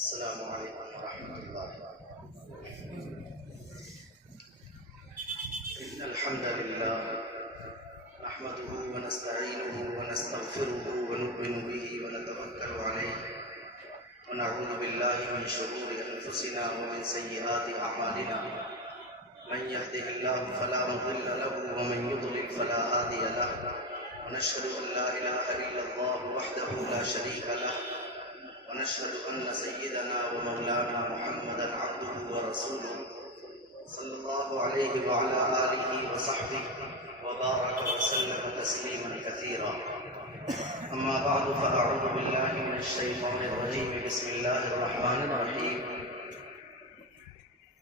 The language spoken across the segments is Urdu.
السلام علیکم ورحمۃ اللہ۔ ان الحمد للہ نحمده ونستعینه ونستغفره ونؤمن به ونتوکل علیہ ونعوذ باللہ من شرور انفسنا ومن سیئات اعمالنا، من يهده الله فلا مضل له ومن يضلل فلا هادي له، ونشهد ان لا اله الا الله وحده لا شريك له، ونشهد أن سيدنا ومولانا محمدا عبده ورسوله صلى الله عليه وعلى آله وصحبه وبارك وسلم تسليما كثيرا. أما بعد فأعوذ بالله من الشيطان الرجيم. بسم الله الرحمن الرحيم.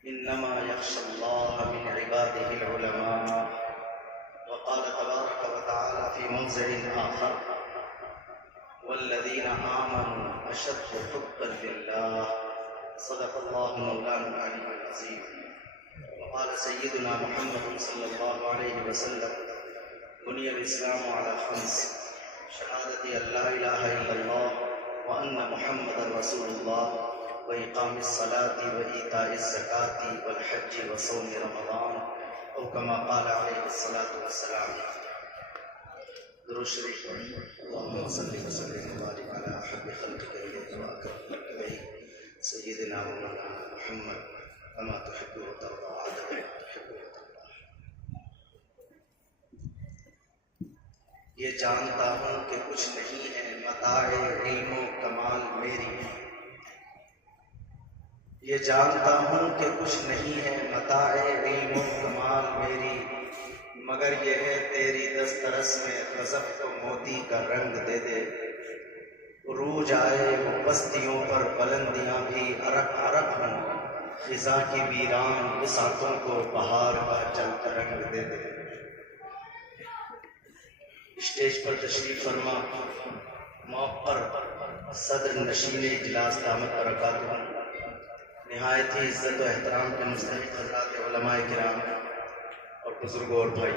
إنما يخشى الله من عباده العلماء. وقال تبارك وتعالى في موضع آخر: والذين آمنوا أشد حبا لله. صدق الله مولانا العلي العظيم. وقال سيدنا محمد صلى الله عليه وسلم: بني الإسلام على خمس: شهادة أن لا إله إلا الله وأن محمدا رسول الله وإقام الصلاة وإيتاء الزكاة والحج وصوم رمضان، أو كما قال عليه الصلاة والسلام. درود شریف اللهم صل وسلم وبارك على احب خلقك اليك واكرم اليه سيدنا مولانا محمد كما تحب وترضى عدد ما تحب وترضى. یہ جانتا ہوں کہ کچھ نہیں ہے متاع علم و کمال میری، یہ جانتا ہوں کہ کچھ نہیں ہے متاع علم و کمال میری، مگر یہ ہے تیری دسترس میں غضب کو موتی کا رنگ دے دے، عروج آئے وہ بستیوں پر بلندیاں بھی عرق عرق ہوں، خزاں کی ویران بساتوں کو بہار کا چلتا رنگ دے دے۔ اسٹیج پر تشریف فرما موقر صدر نشین اجلاس دامت برکاتہ، نہایت ہی عزت و احترام کے مستحق حضرات علماء کرام اور بزرگوں اور بھائی،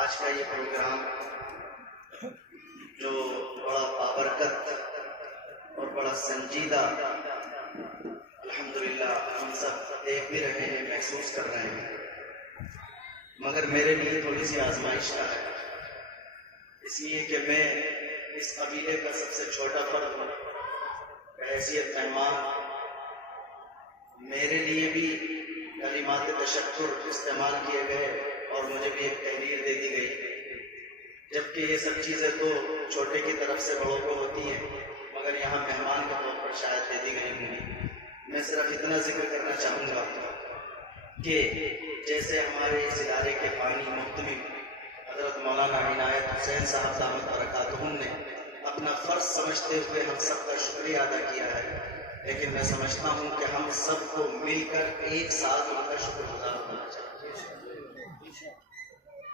آج کا یہ پروگرام جو بڑا بابرکت اور بڑا سنجیدہ الحمدللہ ہم سب دیکھ بھی رہے ہیں، محسوس کر رہے ہیں، مگر میرے لیے تھوڑی سی آزمائش کا ہے، اس لیے کہ میں اس قبیلے کا سب سے چھوٹا فرد ہوں بحیثیت مہمان۔ میرے لیے بھی کلمات تشکر استعمال کیے گئے اور مجھے بھی ایک تحریر دے دی گئی۔ جب جبکہ یہ سب چیزیں تو چھوٹے کی طرف سے بڑوں کو ہوتی ہیں، مگر یہاں مہمان کے طور پر شاید دے دی گئی ہوں۔ میں صرف اتنا ذکر کرنا چاہوں گا کہ جیسے ہمارے اس ادارے کے بانی محتمم حضرت مولانا عنایت حسین صاحب دامت برکاتہم نے اپنا فرض سمجھتے ہوئے ہم سب کا شکریہ ادا کیا ہے، لیکن میں سمجھتا ہوں کہ ہم سب کو مل کر ایک ساتھ ان کا شکر گزار ہونا چاہیے۔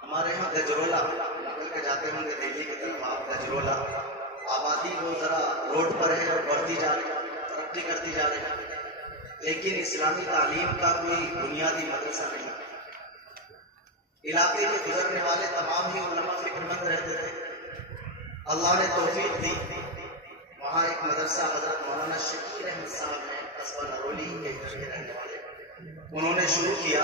ہمارے یہاں گجرولہ نکل کے جاتے ہوں گے دہلی کی طرف، آپ گجرولہ آبادی وہ ذرا روڈ پر ہے اور بڑھتی جا رہی ہے، ترقی کرتی جا رہی ہے، لیکن اسلامی تعلیم کا کوئی بنیادی مدرسہ نہیں۔ علاقے کے گزرنے والے تمام ہی علماء فکر مند رہتے تھے، اللہ نے توفیق دی، وہاں ایک مدرسہ حضرت مولانا شکیل احمد صاحب نے قصبہ نرولی کے رہنے والے انہوں نے شروع کیا،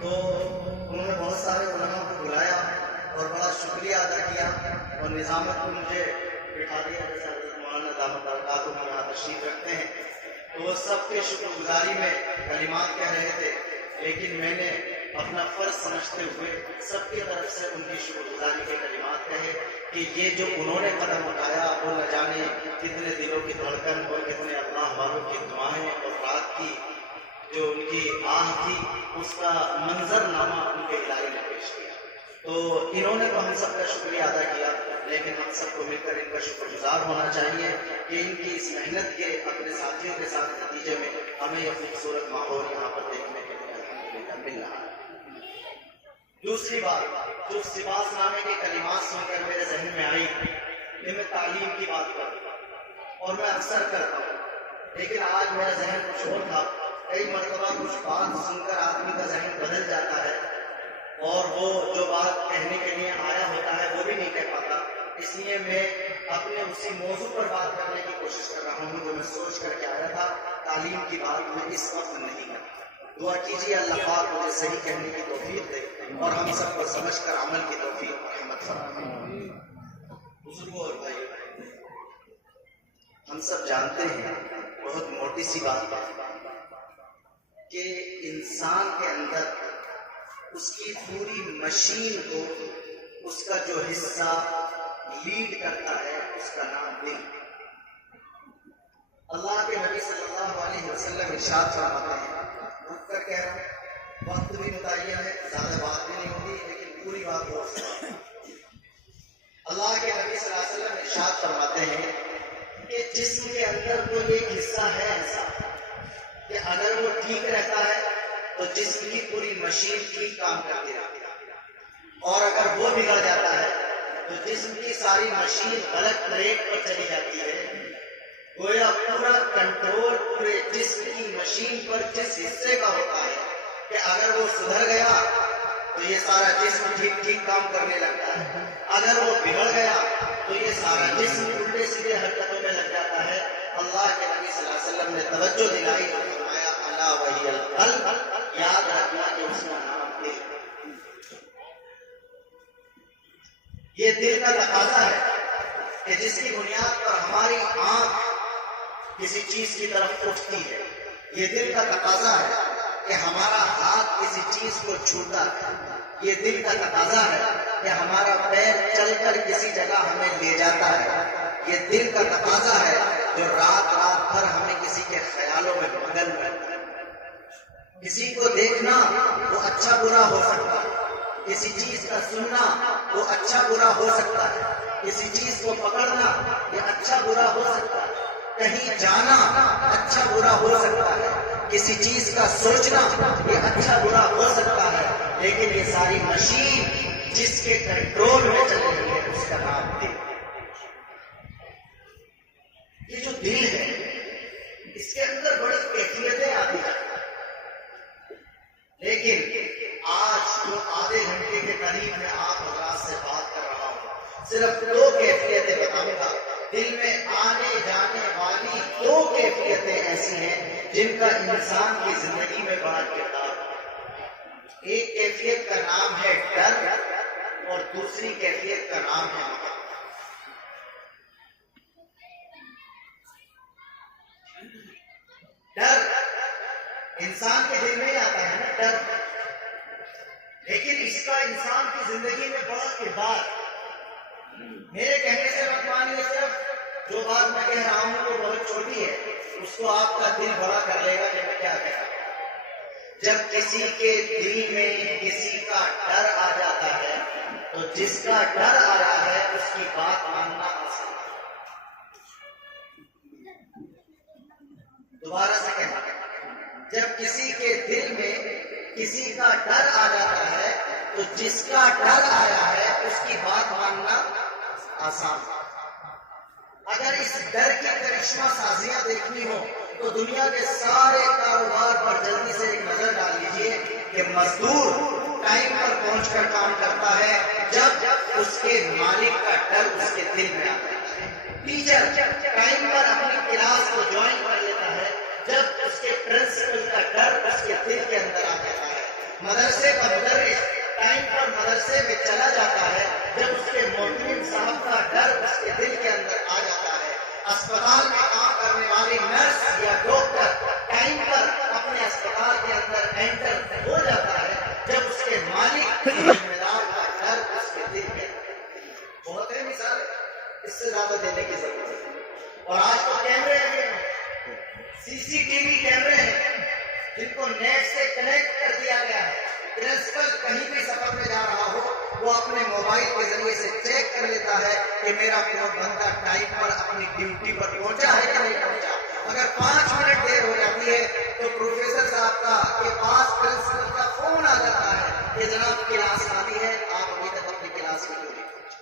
تو انہوں نے بہت سارے علماء کو بلایا اور بڑا شکریہ ادا کیا، اور نظامت کو مجھے بٹھا دیا، جیسے حضرت مولانا دامت برکاتہم یہاں تشریف رکھتے ہیں، تو وہ سب کے شکر گزاری میں کلمات کہہ رہے تھے، لیکن میں نے اپنا فرض سمجھتے ہوئے سب کی طرف سے ان کی شکر گزاری کے کلمات کہے کہ یہ جو انہوں نے قدم اٹھایا وہ نہ جانے کتنے دلوں کی دھڑکن اور کتنے اللہ والوں کی دعائیں اور رات کی جو ان کی آہ تھی اس کا منظر نامہ ان کے الہی نے پیش کیا۔ تو انہوں نے تو ہم سب کا شکریہ ادا کیا، لیکن ہم سب کو مل کر ان کا شکر گزار ہونا چاہیے کہ ان کی اس محنت کے اپنے ساتھیوں کے ساتھ نتیجے میں ہمیں یہ خوبصورت ماحول یہاں پر دیکھنے کے لیے الحمدللہ مل رہا ہے۔ دوسری بات جو سباس نامے کے کلمات سن کر میرے ذہن میں آئی کہ میں تعلیم کی بات کرتا ہوں اور میں اکثر کرتا ہوں، لیکن آج میرا ذہن کچھ اور تھا۔ کئی مرتبہ کچھ بات سن کر آدمی کا ذہن بدل جاتا ہے اور وہ جو بات کہنے کے لیے آیا ہوتا ہے وہ بھی نہیں کہہ پاتا، اس لیے میں اپنے اسی موضوع پر بات کرنے کی کوشش کر رہا ہوں جو میں سوچ کر کے آیا تھا۔ تعلیم کی بات میں اس وقت نہیں کرتا۔ دعا کیجیے اللہ پاک مجھے صحیح کہنے کی توفیق دے اور ہم سب کو سمجھ کر عمل کی توفیق رحمت فرمائے۔ بزرگوں اور بھائی، ہم سب جانتے ہیں بہت موٹی سی بات کہ انسان کے اندر اس کی پوری مشین کو اس کا جو حصہ لیڈ کرتا ہے اس کا نام دل۔ اللہ کے نبی صلی اللہ علیہ وسلم ارشاد فرماتے ہیں، رک کر کہہ رہا ہوں، وقت بھی متعین ہے، زیادہ بات بھی نہیں ہوگی لیکن پوری بات ہو سکتی ہے۔ اللہ کے نبی صلی اللہ علیہ وسلم ارشاد فرماتے ہیں کہ جسم کے اندر کوئی ایک حصہ ہے ایسا کہ اگر وہ ٹھیک رہتا ہے تو جسم کی پوری مشین ٹھیک کام کرتی رہتی ہے، اور اگر وہ بگڑ جاتا ہے تو جسم کی ساری مشین غلط ریٹ پر چلی جاتی ہے۔ گویا پورا کنٹرول پورے جسم کی مشین پر جس حصے کا ہوتا ہے کہ اگر وہ سدھر گیا تو یہ سارا جسم ٹھیک ٹھیک کام کرنے لگتا ہے، اگر وہ بگڑ گیا تو یہ سارا جسم الٹے سیدھے حرکتوں میں لگ جاتا ہے۔ اللہ کے نبی صلی اللہ علیہ وسلم نے توجہ دلائی اور فرمایا الا وہی القلب، یاد رکھنا کہ اس کا نام دل۔ یہ دل کا تقاضا ہے کہ جس کی بنیاد پر ہماری آنکھ کسی چیز کی طرف اٹھتی ہے، یہ دل کا تقاضا ہے کہ ہمارا ہاتھ کسی چیز کو چھوتا ہے، یہ دل کا تقاضا ہے کہ ہمارا پیر چل کر کسی جگہ ہمیں لے جاتا ہے، یہ دل کا تقاضا ہے جو رات رات بھر ہمیں کسی کے خیالوں میں مگن کرتا ہے۔ کسی کو دیکھنا وہ اچھا برا ہو سکتا ہے، کسی چیز کا سننا وہ اچھا برا ہو سکتا ہے، کسی چیز کو پکڑنا یہ اچھا برا ہو سکتا ہے، کہیں جانا اچھا برا ہو سکتا ہے، کسی چیز کا سوچنا یہ اچھا برا ہو سکتا ہے، لیکن یہ ساری مشین جس کے کنٹرول میں چل رہی ہے اس کا نام دل۔ یہ جو دل ہے اس کے اندر بڑی کیفیتیں آتی ہیں، لیکن آج جو آدھے گھنٹے کے قریب میں آپ حضرات سے بات کر رہا ہوں صرف دو کیفیتیں بتاؤں گا۔ دل میں آنے جانے والی دو کیفیتیں ایسی ہیں جن کا انسان کی زندگی میں بڑا کردار ہے۔ ایک کیفیت کا نام ہے ڈر اور دوسری کیفیت کا نام ہے محبت۔ ڈر انسان کے دل میں آتا ہے نا ڈر، لیکن اس کا انسان کی زندگی میں بڑا کردار۔ بات میں کہہ رہا ہوں وہ بہت چھوٹی ہے، اس کو آپ کا دل بڑا کر لے گا کہ میں کیا کہہ رہا ہوں۔ جب کسی کے دل میں کسی کا ڈر آ جاتا ہے تو جس کا ڈر آ رہا ہے اس کی بات ماننا آسان ہے۔ دوبارہ سے کہنا، جب کسی کے دل میں کسی کا ڈر آ جاتا ہے تو جس کا ڈر آیا ہے اس کی بات ماننا آسان ہے۔ اگر اس ڈر کی کرشمہ سازیاں دیکھنی ہو تو دنیا کے سارے کاروبار پر جلدی سے ایک نظر ڈال لیجیے کہ مزدور ٹائم پر پہنچ کر کام کرتا ہے جب اس کے مالک کا ڈر اس کے دل میں آتا ہے۔ ٹیچر ٹائم پر اپنی کلاس کو جوائن کر لیتا ہے جب اس کے پرنسپل کا ڈر اس کے دل کے اندر آ جاتا ہے۔ مدرسے کا مدرس ٹائم پر مدرسے میں چلا جاتا ہے جب اس کے معلم صاحب کا ڈر اس کے دل کے اندر آ جاتا ہے۔ اسپتال میں کام کرنے والی نرس یا ڈاکٹر ٹائم پر اپنے اسپتال کے اندر انٹر ہو جاتا ہے جب اس کے مالک ذمہ دار کا ڈر اس کے دل میں بہت ہے مثال، اس سے زیادہ دینے کی ضرورت ہے۔ اور آج تو کیمرے ہیں، CCTV کیمرے ہیں جن کو نیٹ سے کنیکٹ کر دیا گیا ہے۔ پرنسپل کہیں بھی سفر میں جا رہا ہو وہ اپنے موبائل کے ذریعے سے چیک کر لیتا ہے کہ میرا کوئی بندہ ٹائم پر اپنی ڈیوٹی پر پہنچا ہے کہ نہیں پہنچا۔ اگر 5 منٹ دیر ہو جاتی ہے تو پروفیسر صاحب کا کے پاس پرنسپل کا فون آ جاتا ہے کہ جناب کلاس آتی ہے، آپ ابھی تک اپنی کلاس میں نہیں پہنچے۔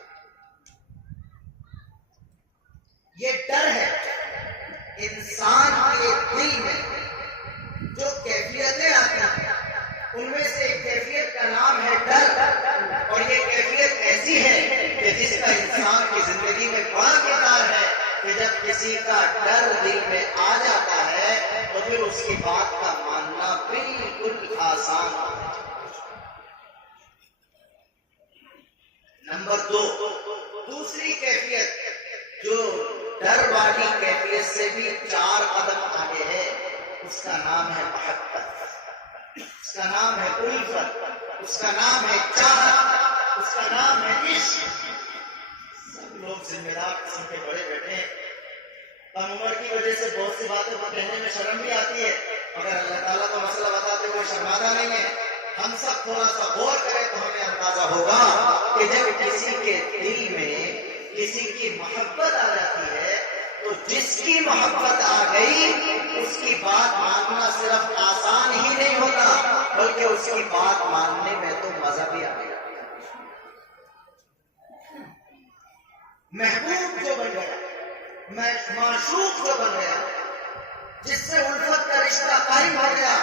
یہ ڈر ہے انسان کے دل میں جو کیفیتیں آتی ہیں ان میں سے ایک کیفیت کا نام ہے ڈر، اور یہ کیفیت ایسی ہے کہ جس کا انسان کی زندگی میں بڑا کردار ہے کہ جب کسی کا ڈر دل میں آ جاتا ہے تو پھر اس کی بات کا ماننا بالکل آسان ہوتا ہے۔ نمبر 2، دوسری کیفیت جو ڈر والی کیفیت سے بھی 4 قدم آگے ہے، اس کا نام ہے محبت، اس کا نام ہے الفت، اس کا نام ہے چاہت، اس کا نام ہے عشق۔ سب لوگ ذمہ دار قسم کے بڑے بیٹھے ہیں، کم عمر کی وجہ سے بہت سی باتوں کو کہنے میں شرم بھی آتی ہے، مگر اللہ تعالیٰ کو مسئلہ بتاتے ہوئے شرماتا نہیں ہے۔ ہم سب تھوڑا سا غور کریں تو ہمیں اندازہ ہوگا کہ جب کسی کے دل میں کسی کی محبت آ جاتی ہے تو جس کی محبت آ گئی اس کی بات ماننا صرف آسان ہی نہیں ہوتا بلکہ اس کی بات ماننے میں تو مزہ بھی آ گیا۔ محبوب جو بن گیا، معشوق جو بن گیا، جس سے الفت کا رشتہ قائم ہو گیا،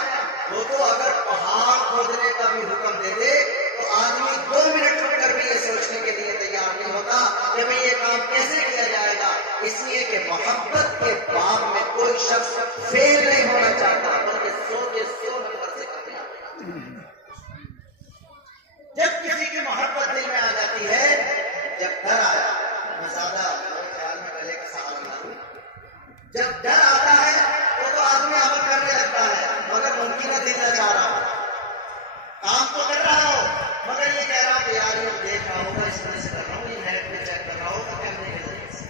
وہ تو اگر پہاڑ کھودنے کا بھی حکم دے دے تو آدمی 2 منٹ رک کر بھی یہ سوچنے کے لیے تیار نہیں ہوتا کہ بھئی یہ کام کیسے کیا جائے گا، اس لیے کہ محبت کے باب میں کوئی شخص فیل نہیں ہونا چاہتا بلکہ 100 کے 100 نمبر سے کامیاب۔ جب کسی کی محبت دل میں آ جاتی ہے، جب ڈر آیا، میں زیادہ خیال میں گلے کا سوال نہ ہوں، جب ڈر آتا ہے تو آدمی عمل کرنے لگتا ہے مگر ممکن ہے دل نہ چاہ رہا ہو، کام تو کر رہا ہو مگر یہ کہہ رہا ہوں کہ یار یہ دیکھ رہا ہوگا، اس وجہ سے کر رہا ہوں، یہ نیٹ پہ چیک کر رہا ہوگا کیمرے کے ذریعے سے۔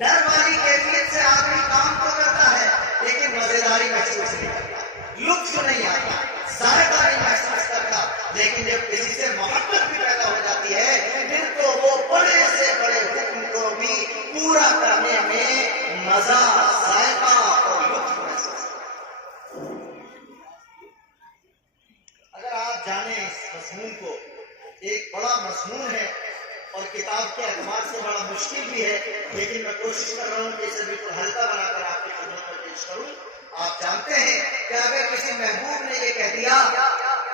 ڈر والی کیفیت سے آدمی کام تو کرتا ہے لیکن مزیداری محسوس نہیں کرتا، لطف نہیں آتا، ذائقہ نہیں محسوس کرتا، لیکن جب کسی سے محبت بھی پیدا ہو جاتی ہے پھر تو وہ بڑے سے بڑے حکم کو بھی پورا کرنے میں مزہ، ذائقہ اور لطف محسوس کرتا۔ اگر آپ جانیں اس مضمون کو، ایک بڑا مضمون ہے اور کتاب کے اعتبار سے بڑا مشکل بھی ہے، لیکن میں کوشش کر رہا ہوں کہ اسے بالکل ہلکا بنا کر آپ کی خدمت میں پیش کروں۔ آپ جانتے ہیں کہ اگر کسی محبوب نے یہ کہہ دیا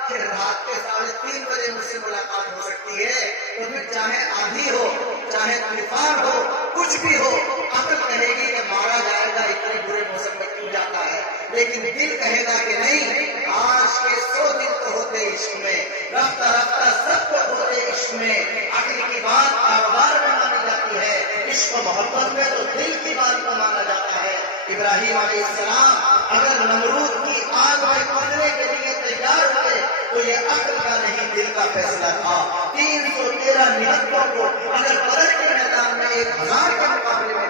کہ رات کے 3:30 بجے مجھ سے ملاقات ہو سکتی ہے تو پھر چاہے آندھی ہو، چاہے طوفان ہو، کچھ بھی ہو، عقل کہے گی کہ مارا جائے گا، اتنے برے موسم میں کیوں جاتا ہے، لیکن دل کہے گا کہ نہیں، آج کے 100 دن تو ہوتے عشق میں، رفتہ رفتہ سب کو ہوتے عشق میں، عقل کی بات کاروبار میں مانی جاتی ہے، عشق و محبت میں تو دل کی بات کو مانا جاتا ہے۔ ابراہیم علیہ السلام اگر نمرود کی آگ میں پڑنے کے لیے تیار ہوئے تو یہ عقل کا نہیں دل کا فیصلہ تھا۔ 313 نعمتوں کو اگر بدر کے میدان میں 1000 کے مقابلے میں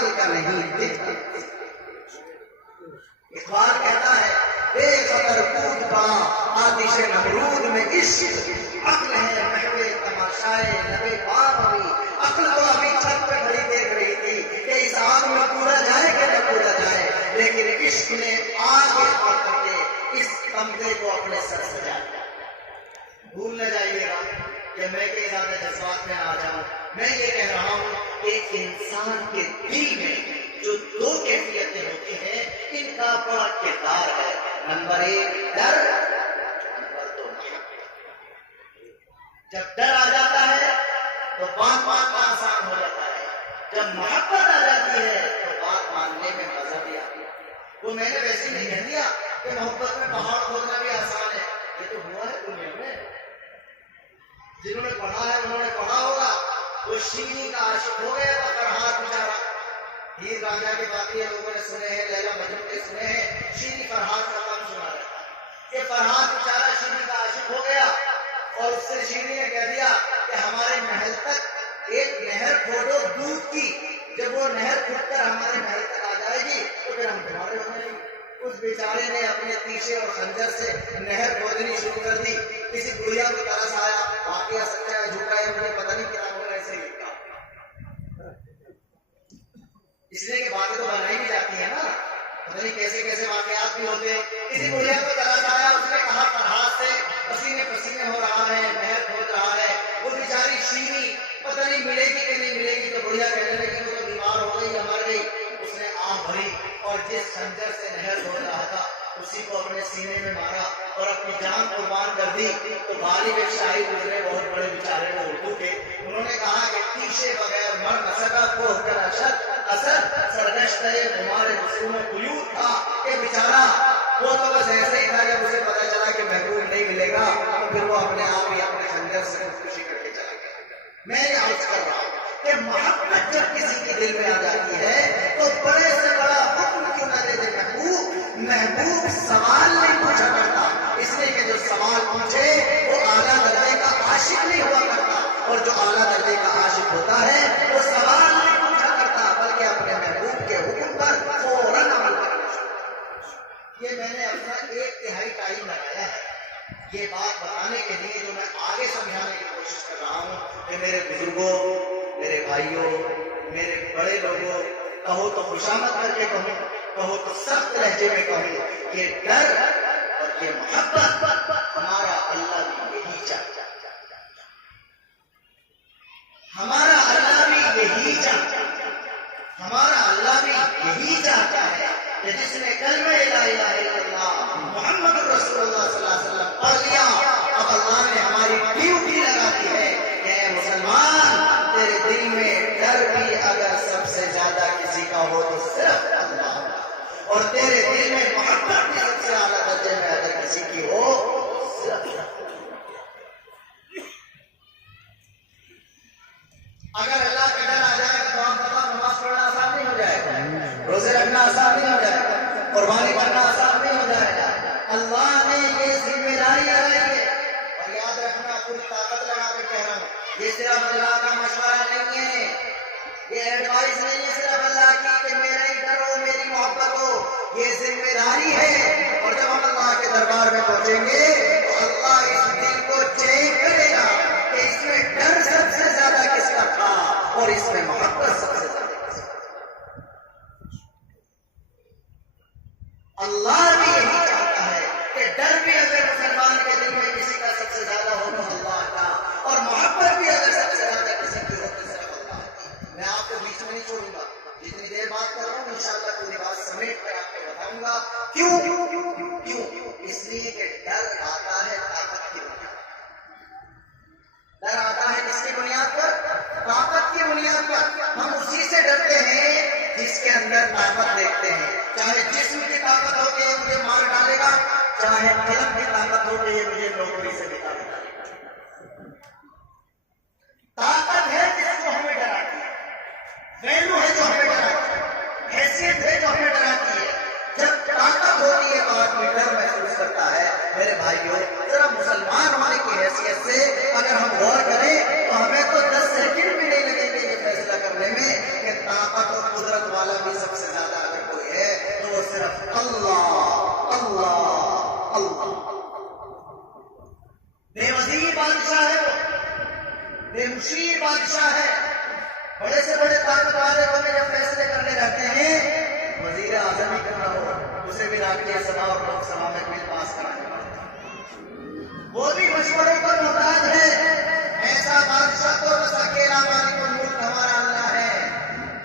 عقل کا نہیں دیکھتا۔ اقبال کہتا ہے بے خطر کود پڑا آتش نمرود میں عشق، عقل ہے محو تماشائے لبے باغی۔ عقل تو ابھی چھت پہ کھڑی دیکھ رہی تھی کہ اس آگ میں پورا جائے کہ نہ پورا جائے، لیکن عشق نے آگے بڑھ کر کے اس کمرے کو اپنے سر سجا دیا۔ بھول نہ جائیے گا کہ میں کہ زیادہ جذبات میں آ جاؤں، میں یہ کہہ رہا ہوں کہ انسان کے دل میں جو دو کیفیتیں ہوتی ہیں ان کا بڑا کردار ہے۔ نمبر 1 ڈر، نمبر 2 محبت۔ جب ڈر آ جاتا ہے تو بات ماننا آسان ہو جاتا ہے، جب محبت آ جاتی ہے تو بات ماننے میں مزہ بھی آتا ہے۔ وہ میں نے ویسے نہیں کہہ دیا کہ محبت میں پہاڑ کھودنا بھی آسان ہے، یہ تو ہوا ہے دنیا میں۔ جنہوں نے پڑھا ہے انہوں نے پڑھا ہوگا، وہ شیریں کا عاشق ہو گیا تھا فرحات بیچارہ۔ ہیر رانجھا کے باقی لوگوں نے سنے ہیں، لیلا مجنون کے سنے ہیں، شیریں فرحات کا نام سنا رہتا ہے کہ فرحات بیچارہ شیریں کا عاشق ہو گیا، اور اس سے شیریں نے کہہ دیا کہ ہمارے محل تک ایک نہر کھودو دودھ کی، جب وہ نہر کھود کر ہمارے محل تک آ جائے گی تو پھر ہم تمہارے ہو جائیں گے۔ اس بیچارے نے اپنے تیشے اور خنجر سے نہر کھودنی شروع کر دی۔ کسی گڑیا کو ترس آیا، واقعہ سچا ہے جھوٹا ہے مجھے پتہ نہیں، کتابوں میں ایسے لکھا، اس لیے کہ باتیں تو بنائی بھی جاتی ہیں نا، پتہ نہیں کیسے کیسے واقعات بھی ہوتے ہیں۔ کسی گڑیا کو ترس آیا، اس نے کہا فرحات سے پسینے پسینے ہو رہا ہے، نہر کھود رہا ہے، وہ بیچاری شیریں پتہ نہیں ملے گی کہ نہیں ملے گی، تو گڑیا کہنے لگی وہ تو بیمار ہو گئی یا مر گئی۔ اس نے آہ بھری اور جس خنجر سے نہر کھود رہا تھا اسی کو اپنے سینے میں مارا اور اپنی جان قربان کر دی۔ تو غالب ایک شاعر گزرے بہت بڑے بیچارے وہ اردو کے، انہوں نے کہا کہ تیشے بغیر مر نہ سکا کو کر اثر سرگشتہ ہمارے حسن قیود تھا، کہ بیچارہ وہ تو بس ایسے ہی تھا جب اسے پتا چلا کہ محبوب نہیں ملے گا تو پھر وہ اپنے آپ ہی اپنے خنجر سے خودکشی کر کے چلا گیا۔ میں یہ عرض کر رہا ہوں کہ محبت جب کسی کے دل میں آ جاتی ہے تو بڑے سے بڑا حکم کیوں نہ دے دے محبوب سوال نہیں پوچھا کرتا، اس لیے کہ جو سوال پوچھے وہ اعلیٰ درجے کا عاشق نہیں ہوا کرتا، اور جو اعلیٰ درجے کا عاشق ہوتا ہے وہ سوال نہیں پوچھا کرتا بلکہ اپنے محبوب کے حکم پر فوراً عمل کرنا شروع۔ یہ میں نے اپنا 1/3 ٹائم لگایا ہے یہ بات بتانے کے لیے، جو میں آگے سمجھانے کی کوشش کر رہا ہوں کہ میرے بزرگوں، میرے بھائیوں، میرے بڑے لوگوں، کہو تو خوشامد کر کے کہوں، کہو تو سخت لہجے میں کہوں، یہ ڈر اور یہ محبت ہمارا اللہ بھی یہی چاہتا ہے، ہمارا اللہ بھی یہی چاہتا ہے، ہمارا اللہ بھی یہی چاہتا ہے کہ جس نے کلمہ لا الہ الا اللہ محمد رسول اللہ صلی اللہ علیہ وسلم پڑھ لیا، اب اللہ نے ہماری ڈیوٹی لگا دی ہے کہ اے مسلمان تیرے دل میں ڈر بھی اگر سب سے زیادہ کسی کا ہو تو صرف اللہ کا، اور تیرے دل میں محبت بھی سب سے اعلیٰ درجے میں اگر کسی کی ہو تو صرف اللہ۔ اگر اللہ کا ڈر آ جائے تو ہم پتا نماز پڑھنا آسان نہیں ہو جائے گا، روزے رکھنا آسان نہیں ہو جائے گا، قربانی کرنا آسان نہیں ہو جائے گا۔ اللہ نے یہ ذمہ داری لگائی ہے، اور یاد رکھنا پوری طاقت لگا کے کہہ رہا ہوں، یہ صرف اللہ کا مشورہ نہیں ہے، یہ ایڈوائز نہیں ہے صرف اللہ کی کہ میرا ہی ڈر ہو، میری محبت ہو، یہ ذمہ داری ہے۔ اور جب ہم اللہ کے دربار میں پہنچیں گے تو اللہ اس دل کو چیک کرے گا کہ اس میں ڈر سب سے زیادہ کس کا تھا اور اس میں محبت سب سے زیادہ کس کا تھا۔ اللہ بھی یہی چاہتا ہے کہ ڈر بھی اگر مسلمان کے دل میں کسی کا سب سے زیادہ ہو تو اللہ کا، اور محبت بھی اگر سب سے زیادہ کسی کی ہو تو صرف اللہ کی۔ میں آپ کو بیچ میں نہیں چھوڑوں گا، جتنی دیر بات کر رہا ہوں انشاءاللہ پوری بات سمیٹ کر آپ کو بتاؤں گا۔ کیوں؟ اس لیے کہ ڈر آتا ہے طاقت کی بنیاد پر، ڈر آتا ہے کس کی بنیاد پر؟ طاقت کی بنیاد پر۔ ہم اسی سے ڈرتے ہیں جس کے اندر طاقت دیکھتے ہیں، چاہے جسم کی طاقت ہو کہ یہ مجھے مار ڈالے گا، چاہے قلم کی طاقت ہو کہ یہ مجھے نوکری سے نکالے گا۔ طاقت ہے جس کو ہمیں ڈراتی ہے، ویلو ہے جو ہمیں ڈراتی ہے، حیثیت ہے جو ہمیں ڈراتی ہے۔ جب طاقت ہوتی ہے تو آدمی ڈر محسوس کرتا ہے۔ میرے بھائیوں، ذرا مسلمان ہونے کی حیثیت سے اگر ہم غور کریں تو ہمیں تو 10 سیکنڈ بھی نہیں لگیں گے یہ فیصلہ کرنے میں کہ طاقت اور قدرت بے مشیر بادشاہ ہے. بڑے سے بڑے طاقت والے کو بھی جب فیصلے کرنے رہتے ہیں، وزیر اعظم ہی کرنا ہو، اسے بھی راجیہ سبھا اور لوک سبھا میں بل پاس کرانے پڑتا ہے. وہ بھی مشوروں پر محتاج ہے. ایسا بادشاہ تو بس اکیلا مالک الملک ہمارا اللہ ہے،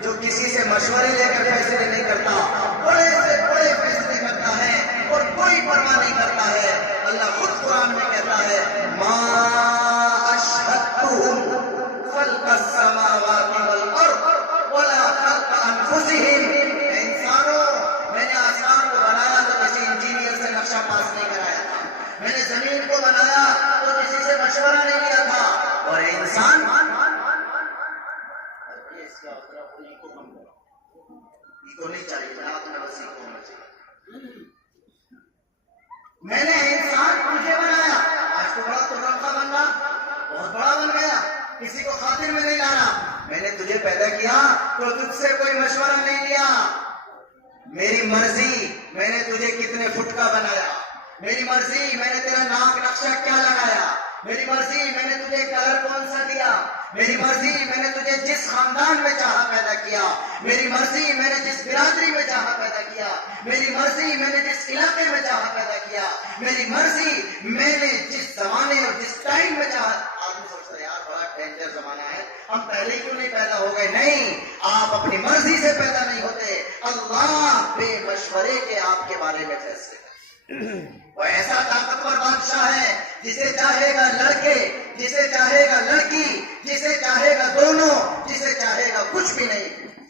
جو کسی سے مشورے لے کر فیصلے نہیں کرتا، بڑے سے بڑے فیصلے کرتا ہے اور کوئی پرواہ نہیں کرتا ہے. اللہ خود قرآن میں کہتا ہے ما اشهدتهم خلق السماوات والارض ولا خلق انفسهم. انسانوں، میں نے آسمان کو بنایا تو کسی انجینئر سے نقشہ پاس نہیں کرایا تھا. میں نے زمین کو بنایا تو کسی سے مشورہ نہیں لیا تھا. اور انسان کو نہیں چاہیے، آپ نے بس کو ہونا چاہیے. میں نے انسان مجھے بنایا، آج تو بڑا ترقہ بن رہا، بہت بڑا بن گیا، کسی کو خاطر میں نہیں لانا. میں نے تجھے پیدا کیا تو تجھ سے کوئی مشورہ نہیں لیا. میری مرضی میں نے تجھے کتنے فٹ کا بنایا، میری مرضی میں نے تیرا ناک نقشہ کیا لگایا، میری مرضی میں نے تجھے کلر کون سا دیا، میری مرضی میں نے تجھے جس خاندان میں چاہا پیدا کیا، میری مرضی میں نے جس برادری میں چاہا پیدا کیا، میری مرضی میں نے جس علاقے میں چاہا پیدا کیا، میری مرضی میں نے جس زمانے اور جس ٹائم میں چاہا. آدمی سوچتا ہے یار بڑا ڈینجر زمانہ ہے، ہم پہلے کیوں نہیں پیدا ہو گئے؟ نہیں، آپ اپنی مرضی سے پیدا نہیں ہوتے. اللہ بے مشورے کے آپ کے بارے میں فیصلے کرتے. وہ ایسا طاقتور بادشاہ ہے، جسے چاہے گا لڑکے، جسے چاہے گا لڑکی، جسے چاہے گا دونوں، جسے چاہے گا کچھ بھی نہیں.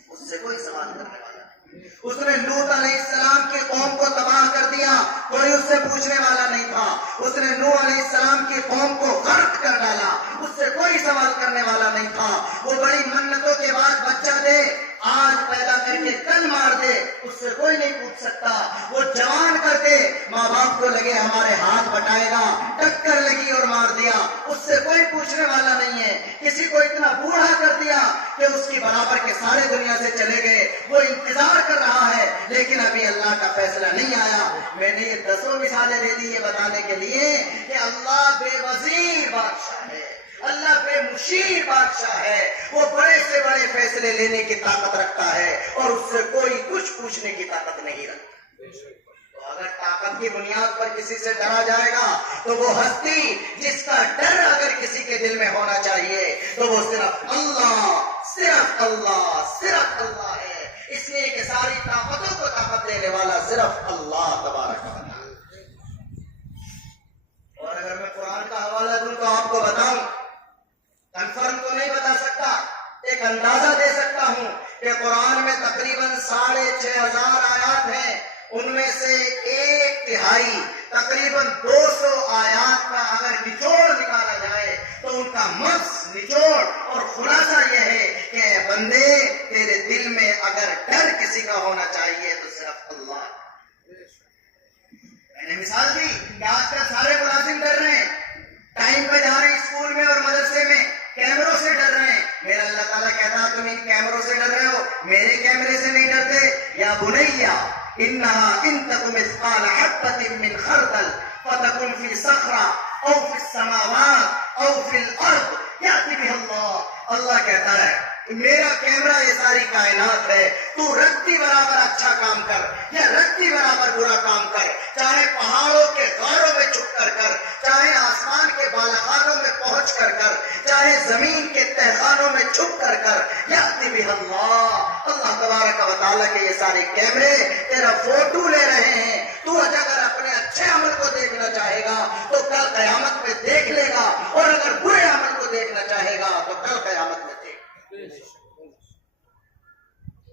اس سے کوئی سوال کرنے والا نہیں. اس نے لوط علیہ السلام کی قوم کو تباہ کر دیا، کوئی اس سے پوچھنے والا نہیں تھا. اس نے نوح علیہ السلام کی قوم کو غرق کر ڈالا، اس سے کوئی سوال کرنے والا نہیں تھا. وہ بڑی منتوں کے بعد بچہ دے، آج پیدا کر کے کل مار دے، اس سے کوئی نہیں پوچھ سکتا. وہ جوان کر دے، ماں باپ کو لگے ہمارے ہاتھ بٹائے گا، ٹکر لگی اور مار دیا، اس سے کوئی پوچھنے والا نہیں ہے. کسی کو اتنا بوڑھا کر دیا کہ اس کی برابر کے سارے دنیا سے چلے گئے، وہ انتظار کر رہا ہے لیکن ابھی اللہ کا فیصلہ نہیں آیا. میں نے یہ 10 مثالیں دے دی یہ بتانے کے لیے کہ اللہ بے وزیر بادشاہ ہے، اللہ بے مشیر بادشاہ ہے. وہ بڑے سے بڑے فیصلے لینے کی طاقت رکھتا ہے اور اس سے کوئی کچھ پوچھنے کی طاقت نہیں رکھتا. تو اگر طاقت کی بنیاد پر کسی سے ڈرا جائے گا تو وہ ہستی جس کا ڈر اگر کسی کے دل میں ہونا چاہیے تو وہ صرف اللہ، صرف اللہ، صرف اللہ ہے. اس لیے کہ ساری طاقتوں کو طاقت دینے والا صرف اللہ تبارک و تعالی. اور اگر میں قرآن کا حوالہ دوں تو آپ کو بتاؤں، کنفرم تو نہیں بتا سکتا، ایک اندازہ دے سکتا ہوں کہ قرآن میں تقریباً 6,500 آیات ہیں. ان میں سے 1/3 تقریباً 200 آیات کا اگر نچوڑ نکالا جائے تو ان کا مغز نچوڑ اور خلاصہ یہ ہے کہ اے بندے تیرے دل میں اگر ڈر کسی کا ہونا چاہیے تو صرف اللہ. میں نے مثال دی کہ آج کل سارے ملازم ڈر رہے ہیں، ٹائم پہ جا رہے ہیں اسکول میں اور مدرسے میں، کیمروں سے ڈر رہے ہیں. میرا اللہ تعالیٰ کہتا تم ان کیمروں سے ڈر رہے ہو، میرے کیمرے سے نہیں ڈرتے. یا بنیا انہا ان تک مثقال حبۃ من خردل فتکن فی صخرہ او فی السماوات او فی الارض یأتی بہ اللہ. اللہ کہتا ہے میرا کیمرہ یہ ساری کائنات ہے، تو رتی برابر اچھا کام کر یا رتی برابر برا کام کر، چاہے پہاڑوں کے غاروں میں چھپ کر کر، چاہے آسمان کے بالاخانوں میں پہنچ کر کر، چاہے زمین کے تہخانوں میں چھپ کر کر. یأتی بہ اللہ، اللہ تبارک و تعالیٰ کے یہ سارے کیمرے تیرا فوٹو لے رہے ہیں. تو اگر اپنے اچھے عمل کو دیکھنا چاہے گا تو کل قیامت میں دیکھ لے گا، اور اگر برے عمل کو دیکھنا چاہے گا تو کل قیامت میں دیکھ.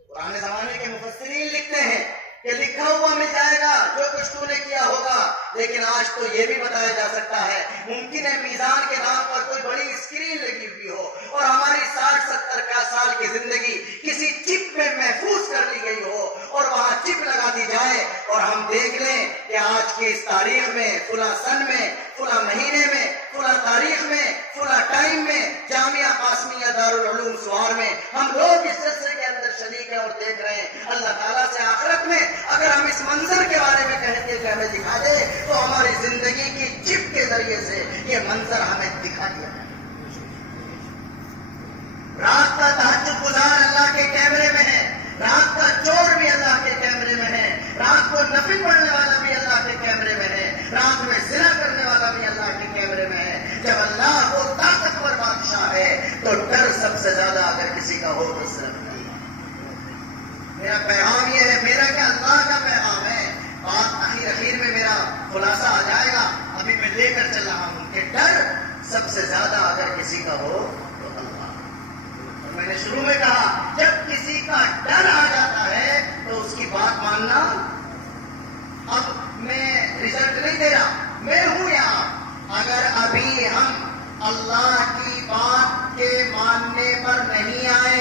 پرانے زمانے کے مفسرین لکھتے ہیں کہ لکھا ہوا مل جائے گا جو کچھ تو نے کیا ہوگا، لیکن آج تو یہ بھی بتایا جا سکتا ہے ممکن ہے میزان کے نام پر کوئی بڑی اسکرین لگی ہوئی ہو اور ہماری 60-70 سال کی زندگی کسی چپ میں محفوظ کر لی گئی ہو اور وہاں چپ لگا دی جائے اور ہم دیکھ لیں کہ آج کی اس تاریخ میں فلاں سن میں فلاں مہینے میں فلاں تاریخ میں فلاں ٹائم میں جامعہ قاسمیہ دارالعلوم سوار میں ہم لوگ اس سلسلے کے اندر شریک ہیں اور دیکھ رہے ہیں. اللہ تعالیٰ سے آخرت میں اگر ہم اس منظر کے بارے میں کہیں گے کہ ہمیں دکھا دے تو ہماری زندگی کی چپ کے ذریعے سے یہ منظر ہمیں دکھا دیا جائے. تو ڈر سب سے زیادہ اگر کسی کا ہو تو صرف اللہ۔ میرا پیغام یہ ہے، میرا کیا اللہ کا پیغام ہے۔ بات اخیر میں میرا خلاصہ آ جائے گا، ابھی میں لے کر چل رہا ہوں کہ ڈر سب سے زیادہ اگر کسی کا ہو تو اللہ۔ اور میں نے شروع میں کہا جب کسی کا ڈر آ جاتا ہے تو اس کی بات ماننا، اب میں رزلٹ نہیں دے رہا، میں ہوں یہاں، اگر ابھی ہم اللہ کی بات کے ماننے پر نہیں آئے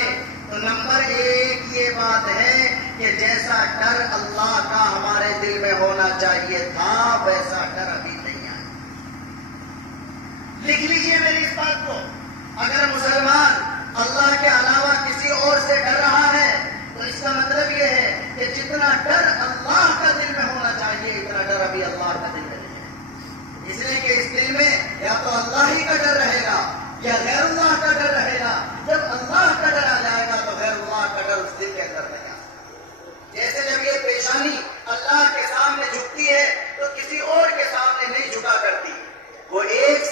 تو نمبر 1 یہ بات ہے کہ جیسا ڈر اللہ کا ہمارے دل میں ہونا چاہیے تھا ویسا ڈر ابھی نہیں آیا۔ لکھ لیجئے میری اس بات کو، اگر مسلمان اللہ کے علاوہ کسی اور سے ڈر رہا ہے تو اس کا مطلب یہ ہے کہ جتنا ڈر اللہ کا دل میں ہونا چاہیے اتنا ڈر ابھی اللہ کا دل میں نہیں ہے۔ اس لیے کہ اس دل میں یا تو اللہ ہی کا ڈر رہے گا یا غیر اللہ کا ڈر رہے گا۔ جب اللہ کا ڈر آ جائے گا تو غیر اللہ کا ڈر اس دل کے اندر نہیں آ سکتا۔ جیسے جب یہ پیشانی اللہ کے سامنے جھکتی ہے تو کسی اور کے سامنے نہیں جھکا کرتی۔ وہ ایک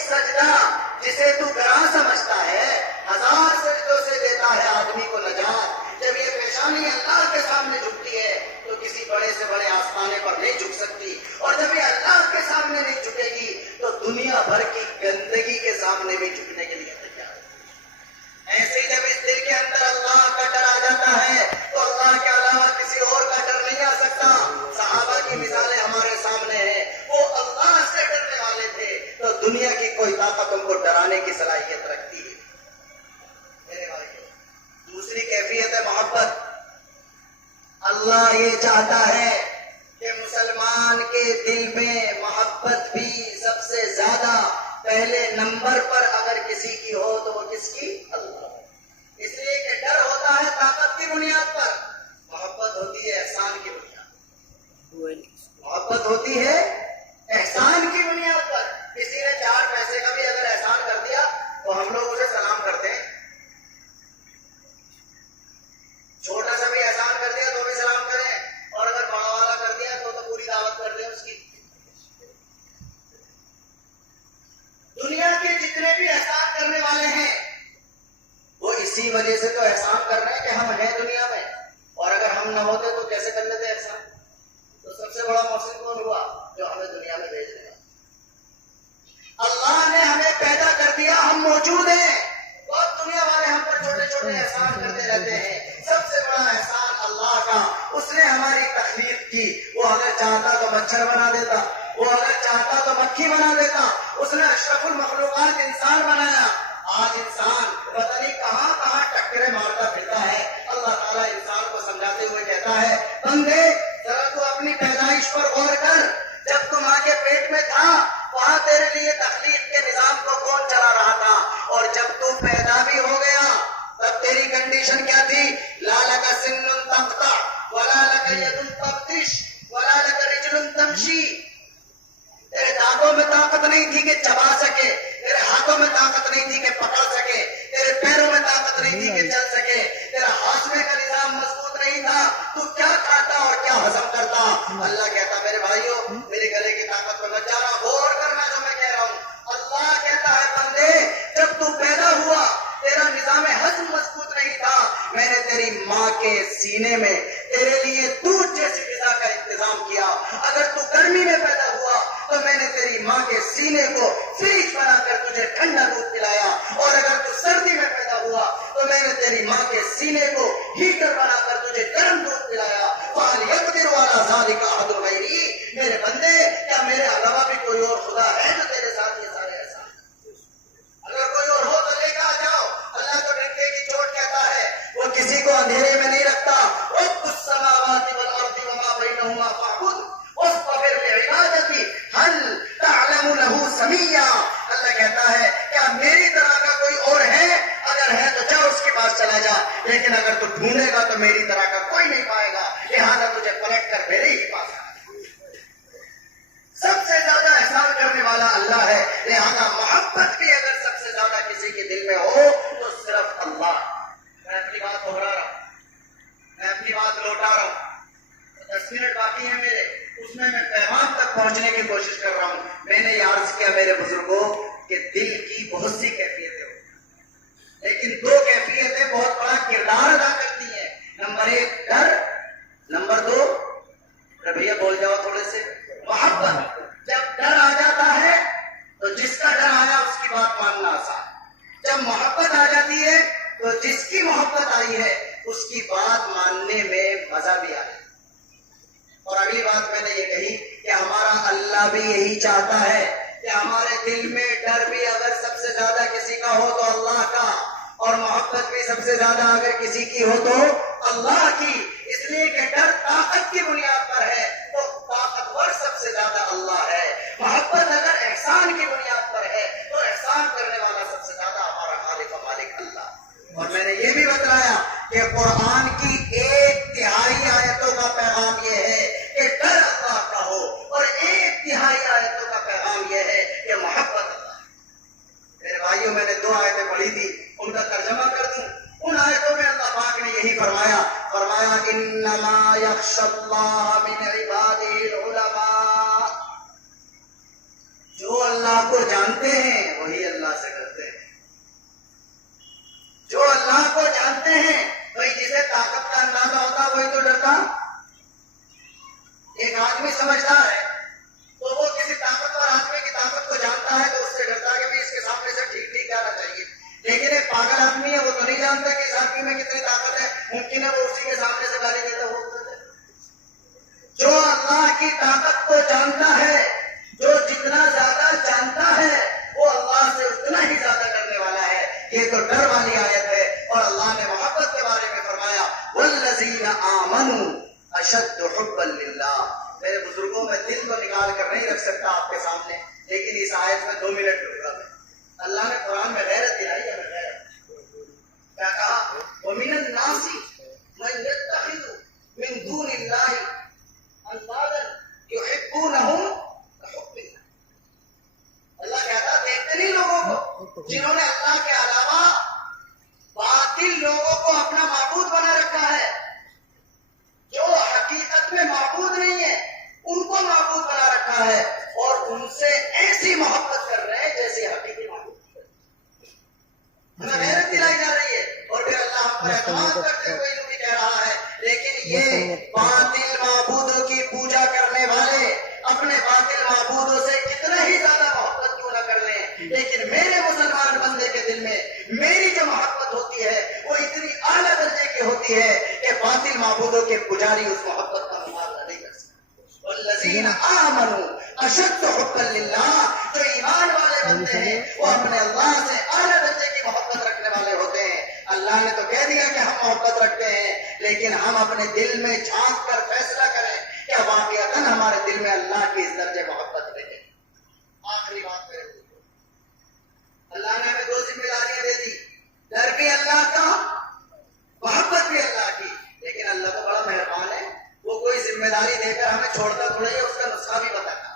سجدہ جسے تو گراں سمجھتا ہے 1000 سجدوں سے دیتا ہے آدمی کو نجات۔ جب یہ پیشانی اللہ کے سامنے جھکتی ہے تو کسی بڑے سے بڑے آستانے پر نہیں جھک سکتی، اور جب یہ اللہ کے سامنے نہیں جھکے گی تو دنیا بھر کی گندگی کے سامنے بھی جھکنے کے لیے تیار ہے۔ ایسے ہی جب اس دل کے اندر اللہ کا ڈر آ جاتا ہے تو اللہ کے علاوہ کسی اور کا ڈر نہیں آ سکتا۔ صحابہ کی مثالیں ہمارے سامنے ہیں، وہ اللہ سے ڈرنے والے تھے تو دنیا کی کوئی طاقت ان کو ڈرانے کی صلاحیت رکھتی ہے۔ میرے بھائیو، دوسری کیفیت ہے محبت۔ اللہ یہ چاہتا ہے کہ مسلمان کے دل میں محبت بھی سب سے زیادہ پہلے نمبر پر اگر کسی کی ہو تو وہ کس کی؟ اللہ۔ اس لیے کہ ڈر ہوتا ہے طاقت کی بنیاد پر، محبت ہوتی ہے احسان کی بنیاد، محبت ہوتی ہے احسان کی بنیاد پر۔ کسی نے 4 پیسے کا بھی اگر احسان کر دیا تو ہم لوگ اسے سلام کرتے ہیں، چھوٹا سا بھی احسان کر دیا تو بھی سلام کریں، اور اگر بڑا والا کر دیا تو پوری دعوت کر دیں اس کی۔ دنیا کے جتنے بھی احسان کرنے والے ہیں وہ اسی وجہ سے تو احسان کر رہے ہیں کہ ہم ہیں دنیا میں، اور اگر ہم نہ ہوتے تو کیسے کر لیتے احسان؟ تو سب سے بڑا محسن کون ہوا؟ جو ہمیں دنیا میں بھیج دیا۔ اللہ نے ہمیں پیدا کر دیا، ہم موجود ہیں، بہت دنیا والے ہم پر چھوٹے چھوٹے احسان کرتے رہتے ہیں۔ سب سے بڑا احسان اللہ کا، اس نے ہماری تخلیق کی۔ وہ اگر چاہتا تو مچھر بنا دیتا، وہ اگر چاہتا تو مکھی بنا دیتا۔ اس نے اشرف المخلوقات انسان بنایا۔ آج انسان پتہ نہیں کہاں کہاں ٹکرے مارتا پھرتا ہے۔ اللہ تعالیٰ انسان کو سمجھاتے ہوئے کہتا ہے، بندے ذرا تو اپنی پیدائش پر غور کر، جب تو ماں کے پیٹ میں تھا وہاں تیرے لیے تخلیق کے نظام کو کون چلا رہا تھا، اور جب تو پیدا بھی ہو گیا تب تیری کنڈیشن کیا تھی؟ لا لک سن تقطع ولا لک ید تبطش ولا لک رجل تمشی۔ تیرے دانتوں میں طاقت نہیں تھی کہ چبا سکے، تیرے ہاتھوں میں طاقت نہیں تھی کہ پکڑ سکے، تیرے پیروں میں طاقت نہیں تھی کہ چل سکے، تیرا ہاضمے کا نظام مضبوط نہیں تھا، تو کیا کھاتا اور کیا ہضم کرتا؟ اللہ کہتا میرے بھائیوں میرے گلے کی طاقت پر مت جانا، غور کرنا جو میں کہہ رہا ہوں۔ اللہ کہتا ہے بندے جب تو پیدا ہوا تیرا نظام ہضم مضبوط نہیں تھا، میں نے تیری ماں کے سینے میں تیرے لیے دودھ جیسی غذا کا انتظام کیا۔ اگر تو گرمی میں پیدا ہوا تو میں نے تیری ماں کے سینے کو فریج بنا کر تجھے ٹھنڈا دودھ پلایا، اور اگر تو سردی میں پیدا ہوا تو میں نے تیری ماں کے سینے کو ہیٹر بنا کر تجھے گرم دودھ پلایا۔ فَهَلْ يَقْدِرُ عَلَى ذَلِكَ أَحَدٌ غَيْرِي؟ میرے بندے کیا میرے علاوہ بھی کوئی اور خدا ہے جو تیرے ساتھ یہ سارے احسان؟ اگر کوئی اور ہو تو لے کے آ جاؤ۔ اللہ تو ڈنڈے کی چوٹ کہتا ہے، وہ کسی کو اندھیرے میں نہیں رکھتا۔ رَبُّ السَّمَاوَاتِ وَالْأَرْضِ وَمَا بَيْنَهُمَا فَاعْبُدْهُ وَاصْطَبِرْ لِعِبَادَتِهِ هَلْ تَعْلَمُ لَهُ سَمِيًّا؟ اللہ کہتا ہے کیا میری طرح کا کوئی اور ہے؟ اگر ہے تو جا اس کے پاس چلا جا، لیکن اگر تو ڈھونڈے گا تو میری طرح کا کوئی نہیں پائے گا، لہذا تجھے پلٹ کر میرے ہی پاس آنا۔ سب سے زیادہ احسان کرنے والا اللہ ہے، لہذا محبت بھی اگر سب سے زیادہ کسی کے دل میں ہو تو صرف اللہ۔ میں اپنی بات دوہرا رہا ہوں، میں اپنی بات لوٹا رہا ہوں، 10 منٹ باقی ہیں میرے، اس میں پیغام تک پہنچنے کی کوشش کر رہا ہوں۔ میں نے یہ عرض کیا میرے بزرگوں کہ دل کی بہت سی کیفیتیں ہوتی ہیں، لیکن دو کیفیتیں بہت بڑا کردار ادا کرتی ہیں. نمبر ایک ڈر، نمبر دو بھیا بول جاؤ تھوڑے سے، محبت. جب ڈر آ جاتا ہے تو جس کا ڈر آیا اس کی بات ماننا آسان. جب محبت آ جاتی ہے تو جس کی محبت آئی ہے اس کی بات ماننے میں مزہ بھی آئے. اور اگلی بات میں نے یہ کہی کہ ہمارا اللہ بھی یہی چاہتا ہے کہ ہمارے دل میں ڈر بھی اگر سب سے زیادہ کسی کا ہو تو اللہ کا، اور محبت بھی سب سے زیادہ اگر کسی کی ہو تو اللہ کی. اس لیے کہ ڈر طاقت کی بنیاد پر ہے تو طاقتور سب سے زیادہ اللہ ہے. محبت اگر احسان کی بنیاد پر ہے تو احسان کرنے والا سب سے زیادہ ہمارا خالق و مالک اللہ. اور میں نے یہ بھی بتایا کہ قرآن کی 1/3 آیتوں کا پیغام یہ ہے کہ ڈر اللہ کا ہو، اور 1/3 آیتوں کا پیغام یہ ہے کہ محبت اللہ. میرے بھائیوں، میں نے 2 آیتیں پڑھی تھی، ان کا ترجمہ کر دوں. ان آیتوں میں اللہ پاک نے یہی فرمایا انما یخشی اللہ من عبادہ العلماء. جو اللہ کو جانتے ہیں وہی اللہ سے ڈرتے ہیں. جو اللہ کو جانتے ہیں، بھائی جسے طاقت کا اندازہ ہوتا وہی تو ڈرتا. ایک آدمی سمجھدار ہے تو وہ کسی طاقتور آدمی کی طاقت کو جانتا ہے تو اس سے ڈرتا ہے کہ اس کے سامنے سے ٹھیک ٹھیک آنا چاہیے. لیکن ایک پاگل آدمی ہے، وہ تو نہیں جانتا کہ اس آدمی میں کتنی طاقت ہے، ممکن ہے وہ اسی کے سامنے سے گالی دیتا ہو. جو اللہ کی طاقت کو جانتا ہے، جو جتنا زیادہ جانتا ہے وہ اللہ سے اتنا ہی زیادہ ڈرنے والا ہے. یہ تو ڈر والی آیت ہے. اور اللہ نے محبت کے بارے میں فرمایا والذین آمنوا اشد حبا للہ. میرے بزرگوں میں دل کو نکال کر نہیں رکھ سکتا آپ کے سامنے، لیکن اس آیت میں 2 منٹ رکا میں. اللہ نے قرآن میں غیرت دلائی ہے. کیا کہا؟ وَمِنَ النَّاسِ مَن يَتَّخِذُ مِن دُونِ اللَّهِ أَندَادًا يُحِبُّونَهُمْ كَحُبِّ اللَّهِ. اللہ کہتا دیکھتے نہیں لوگوں کو جنہوں نے اللہ کے علاوہ باطل لوگوں کو اپنا معبود بنا رکھا ہے، جو حقیقت میں معبود نہیں ہے ان کو معبود بنا رکھا ہے، اور ان سے ایسی محبت کر رہے ہیں جیسے حقیقی معبود. ہمیں غیرت دلائی جا رہی ہے، اور پھر اللہ ہم پر اعتماد کرتے ہوئے بھی کہہ رہا ہے لیکن یہ باطل معبودوں کی پوجا کرنے والے اپنے باطل معبودوں سے کتنا ہی زیادہ محبت کیوں نہ کر لیں، لیکن میرے مسلمان بندے کے دل میں میری جو محبت ہوتی ہے وہ اتنی اعلیٰ درجے کی ہوتی ہے کہ باطل معبودوں کے پجاری اس محبت کا مقابلہ نہیں کر سکتے. والذین آمنوا اشد حبا للہ. جو ایمان والے بندے ہیں وہ اپنے اللہ سے اعلیٰ درجے کی محبت رکھنے والے ہوتے ہیں. اللہ نے تو کہہ دیا کہ ہم محبت رکھتے ہیں، لیکن ہم اپنے دل میں جھانک کر فیصلہ کریں کہ واقعتاً ہمارے دل میں اللہ کی اس درجے محبت رہے. آخری بات میرے اللہ نے ہمیں 2 ذمہ داریاں دے دی، ڈر بھی اللہ کا، محبت بھی اللہ کی. لیکن اللہ تو بڑا مہربان ہے، وہ کوئی ذمہ داری دے کر ہمیں چھوڑتا تھوڑا ہی، اس کا نسخہ بھی بتاتا.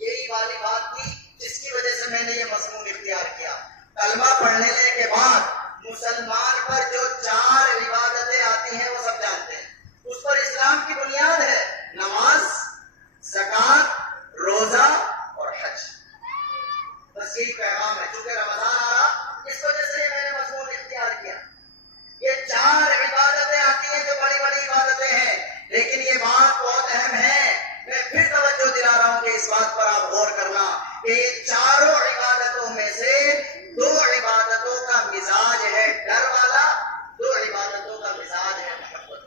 یہی والی بات تھی جس کی وجہ سے میں نے یہ مضمون اختیار کیا. کلمہ پڑھنے کے بعد مسلمان پر جو 4 عبادتیں آتی ہیں وہ سب جانتے ہیں. اس پر اسلام کی بنیاد ہے نماز، زکوٰۃ، روزہ اور حج. بس یہی پیغام ہے. چونکہ رمضان آ رہا اس وجہ سے میں نے مضمون اختیار کیا. یہ 4 عبادتیں آتی ہیں جو بڑی بڑی عبادتیں ہیں، لیکن یہ بات بہت اہم ہے. میں پھر توجہ دلا رہا ہوں کہ اس بات پر آپ غور کرنا کہ یہ 4 عبادتوں میں سے 2 عبادتوں کا مزاج ہے ڈر والا، 2 عبادتوں کا مزاج ہے محبت.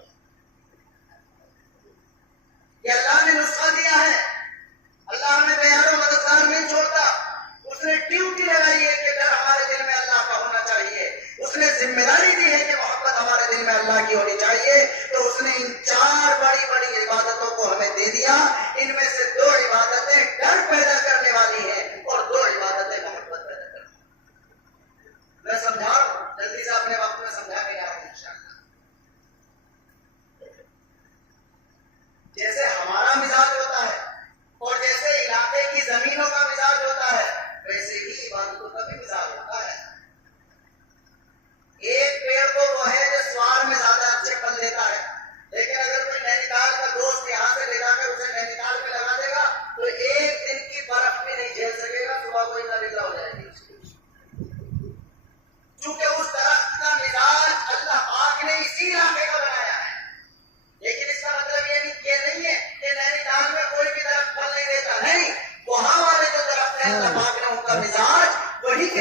یہ اللہ نے نسخہ دیا ہے. اللہ ہمیں بے یار و مددگار نہیں چھوڑتا. اس نے ڈیوٹی لگائی ہے کہ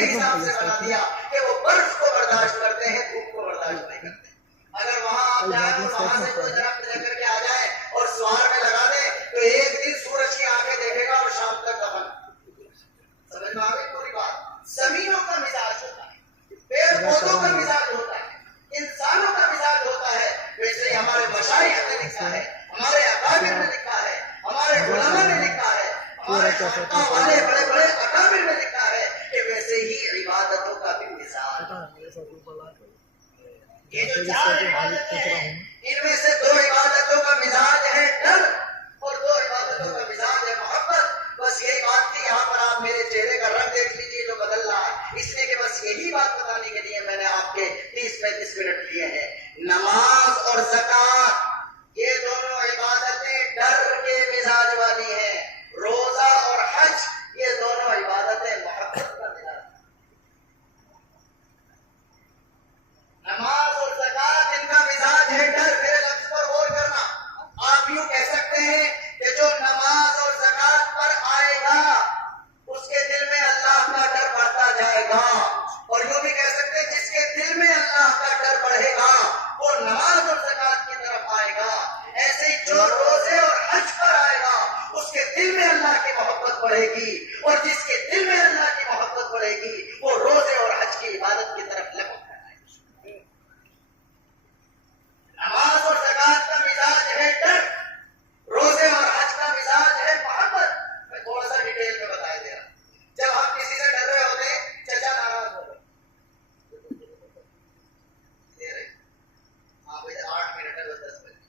حساب سے بنا دیا کہ وہ برف کو برداشت کرتے ہیں، دھوپ کو برداشت نہیں کرتے. اگر وہاں آپ جائیں تو وہاں سے کوئی درخت لے کر کے آ جائے اور سوار میں لگا دے تو ایک دن سورج کی آنکھیں دیکھے گا اور شام تک دفن. سمجھ میں آ گئی پوری بات؟ زمینوں کا مزاج ہوتا ہے، پیڑ پودوں کا مزاج ہوتا ہے، انسانوں کا مزاج ہوتا ہے. ویسے ہی ہمارے مشائخ نے لکھا ہے، ہمارے اکابر نے لکھا ہے، ہمارے علماء نے لکھا ہے، ہمارے خانقاہ والے بڑے بڑے اکابر نے لکھا ہے کہ ویسے ہی عبادتوں کا بھی مزاج. یہ جو 4 عبادتیں ہیں ان میں سے 2 عبادتوں کا مزاج ہے ڈر اور 2 عبادتوں کا مزاج ہے محبت. بس یہی بات تھی. یہاں پر آپ میرے چہرے کا رنگ دیکھ لیجیے جو بدل رہا ہے، اس لیے کہ بس یہی بات بتانے کے لیے میں نے آپ کے 30-35 منٹ لیے ہیں. نماز اور زکوٰۃ یہ دونوں عبادتیں ڈر کے مزاج والی ہیں. روزہ اور حج یہ دونوں عبادتیں محبت کا مزاج. نماز اور زکوٰۃ ان کا مزاج ہے ڈر. میرے لفظ پر غور کرنا. آپ یوں کہہ سکتے ہیں کہ جو نماز اور زکوٰۃ پر آئے گا اس کے دل میں اللہ کا ڈر بڑھتا جائے گا، اور یوں بھی کہہ سکتے ہیں جس کے دل میں اللہ کا ڈر بڑھے گا وہ نماز اور زکوٰۃ کی طرف آئے گا. ایسے ہی جو روزے اور حج پر آئے گا اس کے دل میں اللہ کی محبت بڑھے گی، اور جس کے دل میں اللہ کی محبت بڑھے گی وہ روزے اور حج کی عبادت کی طرف لپک. نماز اور زکوٰۃ کا مزاج ہے ڈر، روزے اور حج کا مزاج ہے محبت. میں تھوڑا سا ڈیٹیل میں بتا دے رہا ہوں. جب ہم کسی سے ڈر رہے ہوتے ہیں، چچا ناراض ہو گئے، ہاں بھائی 8 منٹ ہے، 10 منٹ.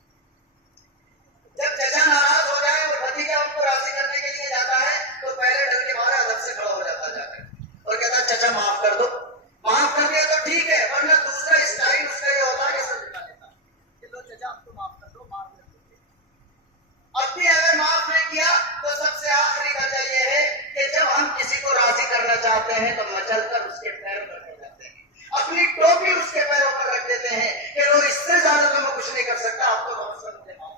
جب چچا ناراض ہو جائے اور بھتیجا ان کو راضی کرنے کے لیے جاتا ہے تو پہلے ڈر کے مارے ادب سے کھڑا ہو جاتا جا کر اور کہتا ہے چچا معاف کر دو. معاف کر دیا تو ٹھیک ہے، ورنہ دوسرا اسٹائل اس کا یہ ہوتا ہے کہ سب دکھا دیتا کہ لو چچا آپ کو معاف کر دو، معاف کر دو. اب بھی اگر معاف نہیں کیا تو سب سے آخری وجہ یہ ہے کہ جب ہم کسی کو راضی کرنا چاہتے ہیں تو مچل کر اس کے پیر پر رکھ جاتے ہیں، اپنی ٹوپی اس کے پیروں پر رکھ دیتے ہیں کہ وہ اس سے زیادہ تو میں کچھ نہیں کر سکتا، آپ کو بہت سب مجھے معاف.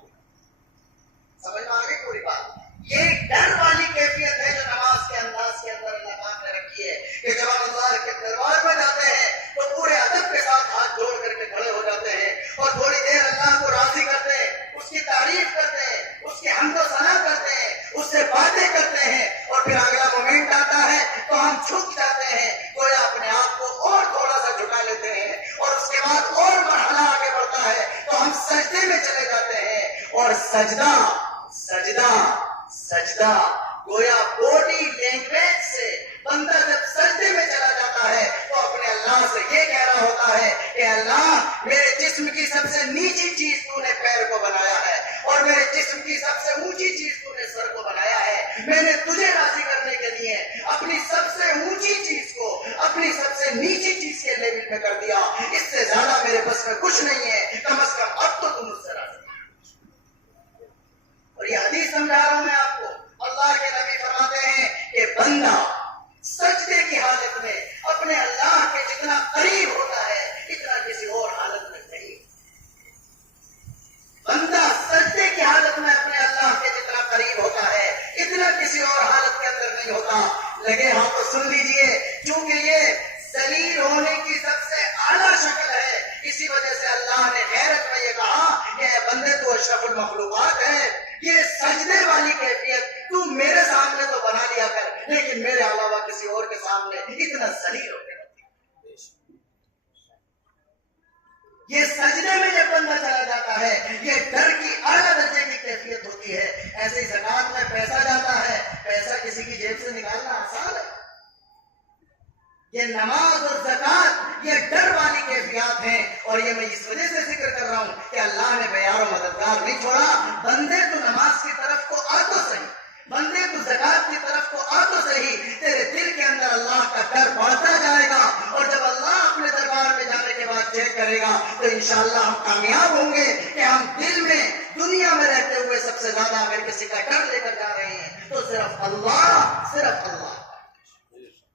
سمجھ میں آ گئی پوری بات؟ یہ ڈر والی کیفیت ہے جو نماز کے انداز کے اندر اللہ پاک نے رکھی ہے کہ جب ہم اللہ کے دربار میں جاتے ہیں تو پورے ادب کے ساتھ ہاتھ جوڑ کر کے کھڑے ہو جاتے ہیں اور تھوڑی دیر اللہ کو راضی کرتے ہیں، اس کی تعریف کرتے ہیں، اس کی حمد و ثنا کرتے ہیں، اس سے باتیں کرتے ہیں، اور پھر اگلا مومنٹ آتا ہے تو ہم جھک جاتے ہیں، گویا اپنے آپ کو اور تھوڑا سا جھکا لیتے ہیں، اور اس کے بعد اور مرحلہ آگے بڑھتا ہے تو ہم سجدے میں چلے جاتے ہیں. اور سجدہ سجدہ سجدہ گویا باڈی لینگویج سے بندہ جب سجدے میں چلا جاتا ہے تو اپنے اللہ سے یہ کہہ رہا ہوتا ہے کہ اللہ میرے جسم کی سب سے نیچی چیز تو نے پیر کو بنایا ہے، اور میرے جسم کی سب سے اونچی چیز تو نے سر کو بنایا ہے. میں نے تجھے راضی کرنے کے لیے اپنی سب سے اونچی چیز کو اپنی سب سے نیچی چیز کے لیول میں کر دیا. اس سے زیادہ میرے بس میں کچھ نہیں ہے، کم از کم اب تو تم مجھ سے راضی. اور یہ حدیث سمجھا رہا ہوں میں آپ کو. اللہ کے نبی فرماتے ہیں کہ بندہ سجدے کی حالت میں اپنے اللہ کے جتنا قریب ہوتا ہے اتنا کسی اور حالت میں نہیں. بندہ سجدے کی حالت میں اپنے اللہ کے جتنا قریب ہوتا ہے اتنا کسی اور حالت کے اندر نہیں ہوتا. لگے ہاں تو سن لیجئے، چونکہ یہ ذلیل ہونے کی سب سے اعلیٰ شکل ہے، اسی وجہ سے اللہ نے غیرت میں یہ کہا کہ اے بندے تو اشرف المخلوقات ہے. یہ سجدے والی کیفیت تو میرے سامنے تو بنا لیا کر، لیکن میرے علاوہ کسی اور کے سامنے اتنا ذلیل ہو گیا. یہ سجدے میں جب بندہ چلا جاتا ہے یہ ڈر کی اعلیٰ درجے کی کیفیت ہوتی ہے. ایسے ہی زکوٰۃ میں پیسہ جاتا ہے، پیسہ کسی کی جیب سے نکالنا آسان ہے. یہ نماز اور زکوٰۃ یہ ڈر والی کیفیات ہیں، اور یہ میں اس وجہ سے ذکر کر رہا ہوں کہ اللہ نے بے یار و مددگار نہیں چھوڑا. بندے تو نماز کی طرف کو آ تو صحیح، بندے تو زکوٰۃ کی طرف کو آ تو صحیح، تیرے دل کے اندر اللہ کا ڈر بڑھتا جائے گا، اور جب اللہ اپنے دربار میں جانے کے بعد چیک کرے گا تو انشاءاللہ ہم کامیاب ہوں گے کہ ہم دل میں دنیا میں رہتے ہوئے سب سے زیادہ اگر کسی کا ڈر لے کر جا رہے ہیں تو صرف اللہ، صرف اللہ.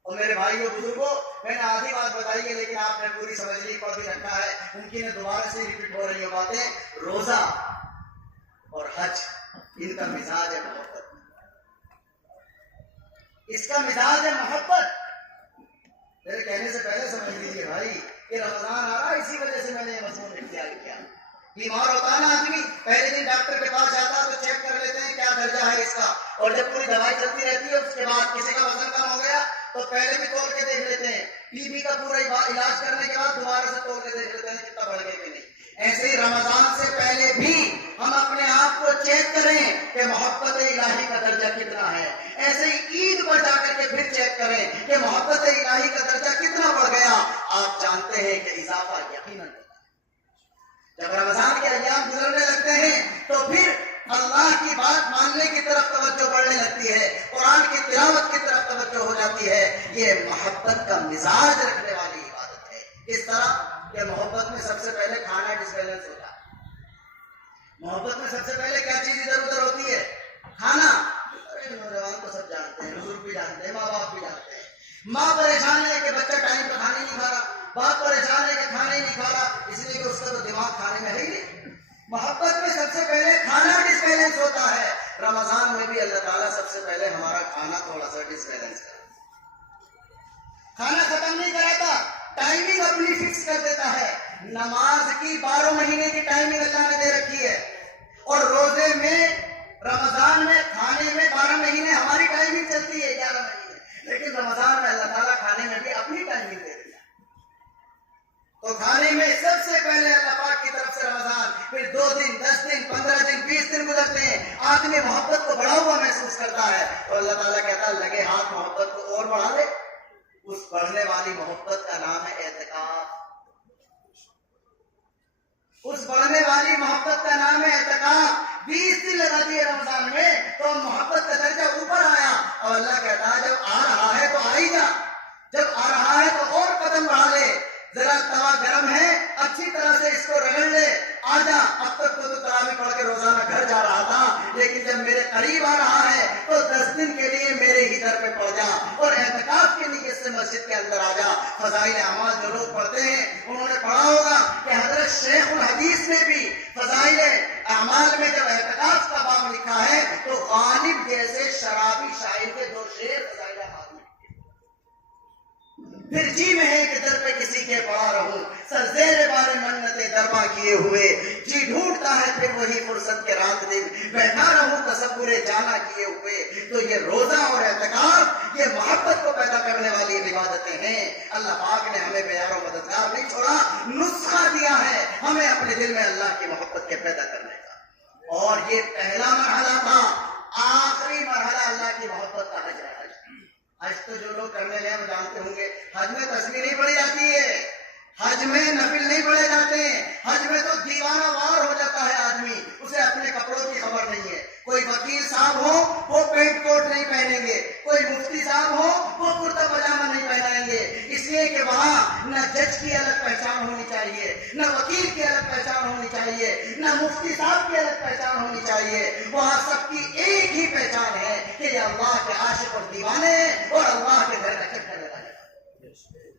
اور میرے بھائیوں بزرگوں، میں نے آدھی بات بتائی ہے لیکن آپ نے پوری سمجھ لی کو بھی رکھا ہے، ممکن ہے دوبارہ سے ریپیٹ ہو رہی ہو باتیں. روزہ اور حج ان کا مزاج ہے محبت، اس کا مزاج ہے محبت. میرے کہنے سے پہلے سمجھ لیجیے بھائی کہ رمضان آ رہا ہے، اسی وجہ سے میں نے یہ مضمون اختیار کیا۔ بیمار ہوتا ہے نا آدمی، پہلے دن ڈاکٹر کے پاس جاتا ہے تو چیک کر لیتے ہیں کیا درجہ ہے اس کا، اور جب پوری دوائی چلتی رہتی ہے اس کے بعد کسی کا وزن کم ہو گیا تو پہلے بھی تول کے دیکھ لیتے ہیں، ٹی بی کا پورا علاج کرنے کے بعد دوبارہ سے تول کے دیکھ لیتے ہیں کتنا بڑھ گیا کہ نہیں۔ ایسے ہی رمضان سے پہلے بھی ہم اپنے آپ کو چیک کریں کہ محبت الہی کا درجہ کتنا ہے، ایسے ہی عید پر جا کر کے پھر چیک کریں کہ محبت الہی کا درجہ کتنا بڑھ گیا۔ آپ جانتے ہیں کہ اضافہ یقیناً جب رمضان کے ایام گزرنے لگتے ہیں تو پھر اللہ کی بات ماننے کی طرف توجہ بڑھنے لگتی ہے، قرآن کی تلاوت کی طرف توجہ ہو جاتی ہے۔ یہ محبت کا مزاج رکھنے والی عبادت ہے۔ اس طرح کہ محبت میں سب سے پہلے کھانا ڈسبیلنس ہوتا ہے۔ محبت میں سب سے پہلے کیا چیز ادھر ادھر ہوتی ہے؟ کھانا۔ ارے نوجوان تو سب جانتے ہیں، بزرگ بھی جانتے ہیں، ماں باپ بھی جانتے ہیں۔ ماں پریشان ہے کہ بچہ ٹائم پہ کھانے نہیں کھا رہا، باپ پریشان ہے کہ کھانے نہیں کھا رہا، اس لیے کہ اس کا تو دماغ کھانے میں ہے ہی نہیں۔ محبت میں سب سے پہلے کھانا ڈسبیلنس ہوتا ہے۔ رمضان میں بھی اللہ تعالیٰ سب سے پہلے ہمارا کھانا تھوڑا سا ڈسبیلنس کرتا ہے۔ کھانا ختم نہیں کراتا، ٹائمنگ اپنی فکس کر دیتا ہے۔ نماز کی 12 مہینے کی ٹائمنگ اللہ نے دے رکھی ہے، اور روزے میں رمضان میں کھانے میں 12 مہینے ہماری ٹائمنگ چلتی ہے 11 مہینے، لیکن رمضان میں اللہ تعالیٰ کھانے میں بھی اپنی ٹائمنگ دے دیا۔ تو کھانے میں سب سے پہلے اللہ پاک کی طرف سے رمضان، پھر 2 دن 10 دن 15 دن 20 دن گزرتے ہیں، آدمی محبت کو بڑھا ہوا محسوس کرتا ہے، تو اللہ تعالیٰ کہتا ہے لگے ہاتھ محبت کو اور بڑھا دے۔ اس بڑھنے والی محبت کا نام ہے اعتکاف۔ اس بڑھنے والی محبت کا نام ہے اعتکاف۔ 20 دن لگا دیے رمضان میں تو محبت کا درجہ اوپر آیا، اور اللہ کہتا ہے جب آ رہا ہے تو آ ہی جا، جب آ رہا ہے تو اور قدم بڑھا لے، ذرا توا گرم ہے اچھی طرح سے اس کو رگڑ لے، آ جا۔ اب تک تو تراویح پڑھ کے روزانہ گھر جا رہا تھا، لیکن جب میرے قریب آ رہا ہے تو 10 دن کے لیے میرے ہی در پہ پڑ جا، اور اعتکاف کی نیت سے مسجد کے اندر آ جا۔ فضائل اعمال جو لوگ پڑھتے ہیں انہوں نے پڑھا ہوگا کہ حضرت شیخ الحدیث نے بھی فضائل اعمال میں جب اعتکاف کا باب لکھا ہے تو غالب جیسے شرابی شاعر کے 2 شعر فضائل اعمال میں، پھر جی میں ہے کہ در پہ کسی کے پڑا رہوں، سر زیر بار منتیں درباں کیے ہوئے، جی ڈھونڈتا ہے پھر وہی فرصت کے رات دن، بیٹھا رہوں تصور جانا کیے ہوئے۔ تو یہ روزہ اور اعتکاف یہ محبت کو پیدا کرنے والی عبادتیں ہیں۔ اللہ پاک نے ہمیں بے یار و مددگار نہیں چھوڑا، نسخہ دیا ہے ہمیں اپنے دل میں اللہ کی محبت کے پیدا کرنے کا، اور یہ پہلا مرحلہ تھا۔ آخری مرحلہ اللہ کی محبت کا حج ہے۔ حج تو جو لوگ کرنے گئے وہ جانتے ہوں گے، حج میں تسبیح نہیں پڑھی جاتی ہے، حج میں نفل نہیں پڑھے جاتے ہیں، حج میں تو دیوانہ وار ہو جاتا ہے آدمی، اسے اپنے کپڑوں کی خبر نہیں ہے۔ کوئی وکیل صاحب ہو وہ پینٹ کوٹ نہیں پہنیں گے، کوئی مفتی صاحب ہو وہ کرتا پاجامہ نہیں پہنائیں گے، اس لیے کہ وہاں نہ جج کی الگ پہچان ہونی چاہیے، نہ وکیل کی الگ پہچان ہونی چاہیے، نہ مفتی صاحب کی الگ پہچان ہونی چاہیے۔ وہاں سب کی ایک ہی پہچان ہے کہ یہ اللہ کے عاشق اور دیوانے ہیں، اور اللہ کے گھر کا چکر لگانے والے۔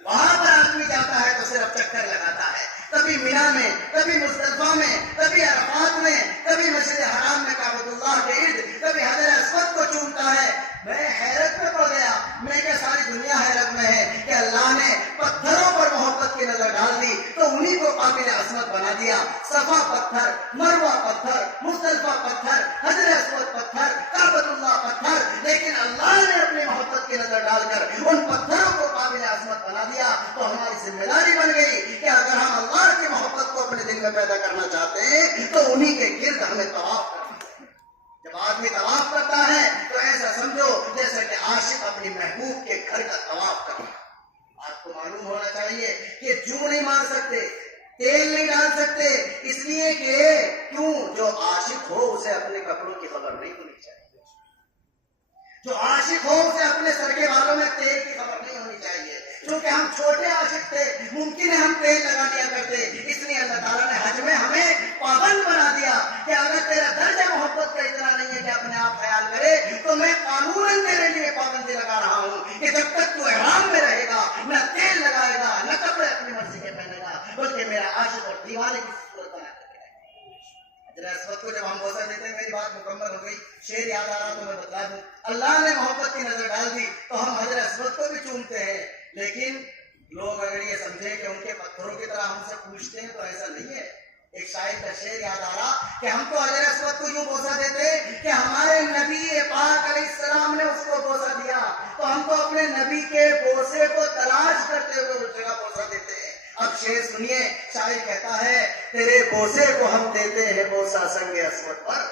وہاں پر آدمی جاتا ہے تو صرف چکر لگاتا ہے، کبھی مینا میں، کبھی مزدلفہ میں، کبھی عرفات میں، کبھی مسجد حرام میں کعبۃ اللہ کے ارد، کبھی حجر اسود کو چومتا ہے۔ میں حیرت میں پڑ گیا، میں کہ ساری دنیا حیرت میں ہے کہ اللہ نے پتھروں پر محبت کی نظر ڈال دی تو انہی کو قابل عظمت بنا دیا۔ صفا پتھر، مروہ پتھر، مزدلفہ پتھر، حجر اسود پتھر، کعبۃ اللہ پتھر، لیکن اللہ نے اپنی محبت کی نظر ڈال کر ان پتھروں کو قابل عظمت بنا دیا۔ تو ہماری ذمہ داری بن گئی کہ اگر ہم اللہ کی محبت کو اپنے دل میں پیدا کرنا چاہتے ہیں تو انہی کے گرد ہمیں طواف کرنا ہے۔ جب آدمی طواف کرتا ہے تو ایسا سمجھو جیسا کہ عاشق اپنی محبوب کے گھر کا طواف کرتا ہے۔ آپ کو معلوم ہونا چاہیے کہ جو نہیں مار سکتے، تیل نہیں ڈال سکتے، اس لیے کہ کیوں؟ جو عاشق ہو اسے اپنے کپڑوں کی خبر نہیں ہونی چاہیے، جو عاشق ہو اسے اپنے سر کے بالوں میں تیل کی خبر نہیں ہونی چاہیے۔ کیونکہ ہم چھوٹے عاشق تھے، ممکن ہے ہم تیل لگا دیا کرتے، اس لیے اللہ تعالیٰ نے حج میں ہمیں پابند بنا دیا کہ اگر تیرا درجہ محبت کا اتنا نہیں ہے کہ اپنے آپ خیال کرے تو میں قانوناً تیرے لیے پابندی لگا رہا ہوں کہ جب تک تو احرام میں رہے گا نہ تیل لگائے گا، نہ کپڑے اپنی مرضی کے پہنے گا، بلکہ میرا عاشق اور دیوانے کی صورت بنا کر کے رہے گا۔ حضرت کو جب ہم بوسہ دیتے ہیں، میری بات مکمل ہو گئی، شعر یاد آ رہا تو میں بتا دوں، اللہ نے محبت کی نظر ڈال دی تو ہم حضرت اسود کو بھی چومتے ہیں۔ لیکن لوگ اگر یہ سمجھے کہ ان کے پتھروں کی طرح ہم سے پوچھتے ہیں تو ایسا نہیں ہے. ایک شاعر کا شعر یاد آ رہا کہ ہم تو حجر اسود کو یوں بوسہ دیتے کہ ہمارے نبی پاک علیہ السلام نے اس کو بوسہ دیا، تو ہم تو اپنے نبی کے بوسے کو تلاش کرتے ہوئے اس جگہ بوسہ دیتے ہیں. اب شعر سنیے، شاعر کہتا ہے تیرے بوسے کو ہم دیتے ہیں بوسہ سنگ اسود پر.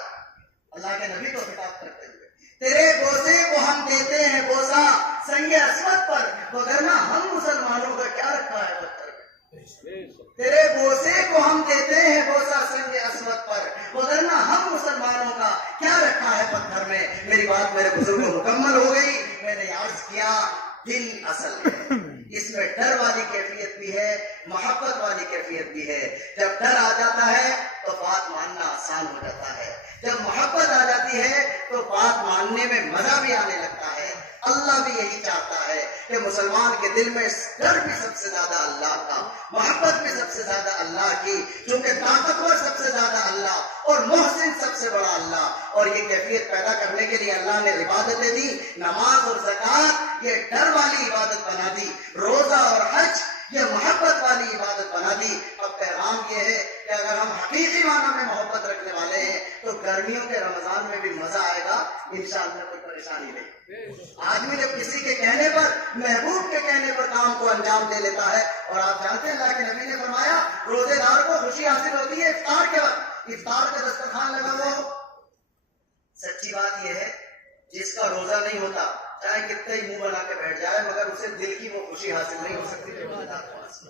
اللہ کے نبی کو خطاب کرتے ہوئے، تیرے بوسے کو ہم دیتے ہیں بوسہ سنگ اسود پر، وگرنہ ہم مسلمانوں کا کیا رکھا ہے پتھر میں. تیرے بوسے کو ہم دیتے ہیں بوسہ سنگ اسود پر، وگرنہ ہم مسلمانوں کا کیا رکھا ہے پتھر میں. میری بات میرے بزرگوں مکمل ہو گئی. میں نے عرض کیا دل اصل ہے، اس میں ڈر والی کیفیت بھی ہے، محبت والی کیفیت بھی ہے. جب ڈر آ جاتا ہے تو بات ماننا آسان ہو جاتا ہے، جب محبت آ جاتی ہے تو بات ماننے میں مزہ بھی آنے لگتا ہے. اللہ بھی یہی چاہتا ہے کہ مسلمان کے دل میں ڈر بھی سب سے زیادہ اللہ کا، محبت بھی سب سے زیادہ اللہ کی، چونکہ طاقتور سب سے زیادہ اللہ اور محسن سب سے بڑا اللہ. اور یہ کیفیت پیدا کرنے کے لیے اللہ نے عبادتیں دی، نماز اور زکوٰۃ یہ ڈر والی عبادت بنا دی، روزہ اور حج یہ محبت والی عبادت بنا دی. اب پیغام یہ ہے کہ اگر ہم حقیقی معنی میں محبت رکھنے والے ہیں تو گرمیوں کے رمضان میں بھی مزہ آئے گا انشاءاللہ، کوئی پریشانی نہیں. آدمی جب کسی کے کہنے پر، محبوب کے کہنے پر کام کو انجام دے لیتا ہے. اور آپ جانتے ہیں اللہ کے نبی نے فرمایا روزے دار کو خوشی حاصل ہوتی ہے افطار کے وقت، افطار کا دسترخوان لگا ہوا ہو. سچی بات یہ ہے جس کا روزہ نہیں ہوتا چاہے کتنے ہی منہ بنا کے بیٹھ جائے مگر اسے دل کی وہ خوشی حاصل نہیں ہو سکتی جو روزے دار کو حاصل.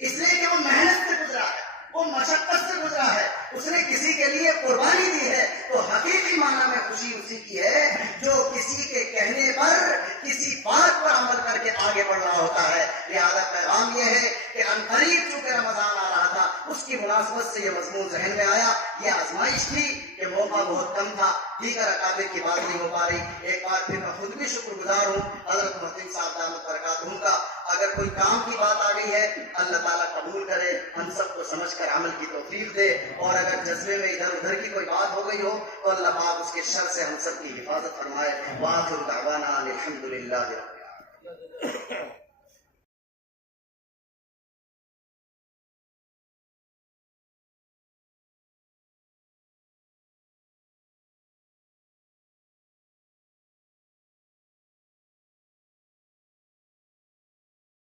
اس لیے کہ وہ محنت سے گزرا ہے، وہ مشقت سے گزرا ہے، اس نے کسی کے لیے قربانی دی ہے. تو حقیقی معنی میں خوشی اسی کی ہے جو کسی کے کہنے پر، کسی بات پر عمل کر کے آگے بڑھ رہا ہوتا ہے. لہٰذا پیغام یہ ہے کہ عنقریب چونکہ رمضان آ رہا تھا اس کی مناسبت سے یہ مضمون ذہن میں آیا. یہ آزمائش تھی کہ موقع بہت کم تھا، دیگر اکابر کی بات نہیں ہو پا رہی. ایک بار پھر میں خود بھی شکر گزار ہوں حضرت محتم صاحب دامت برکاتہم کا. اگر کوئی کام کی بات آ گئی ہے اللہ تعالیٰ قبول کرے، ہم سب کو سمجھ کر عمل کی توفیق دے. اور اگر جذبے میں ادھر ادھر کی کوئی بات ہو گئی ہو تو اللہ پاک اس کے شر سے ہم سب کی حفاظت فرمائے. وآخر دعوانا الحمدللہ رب العالمین.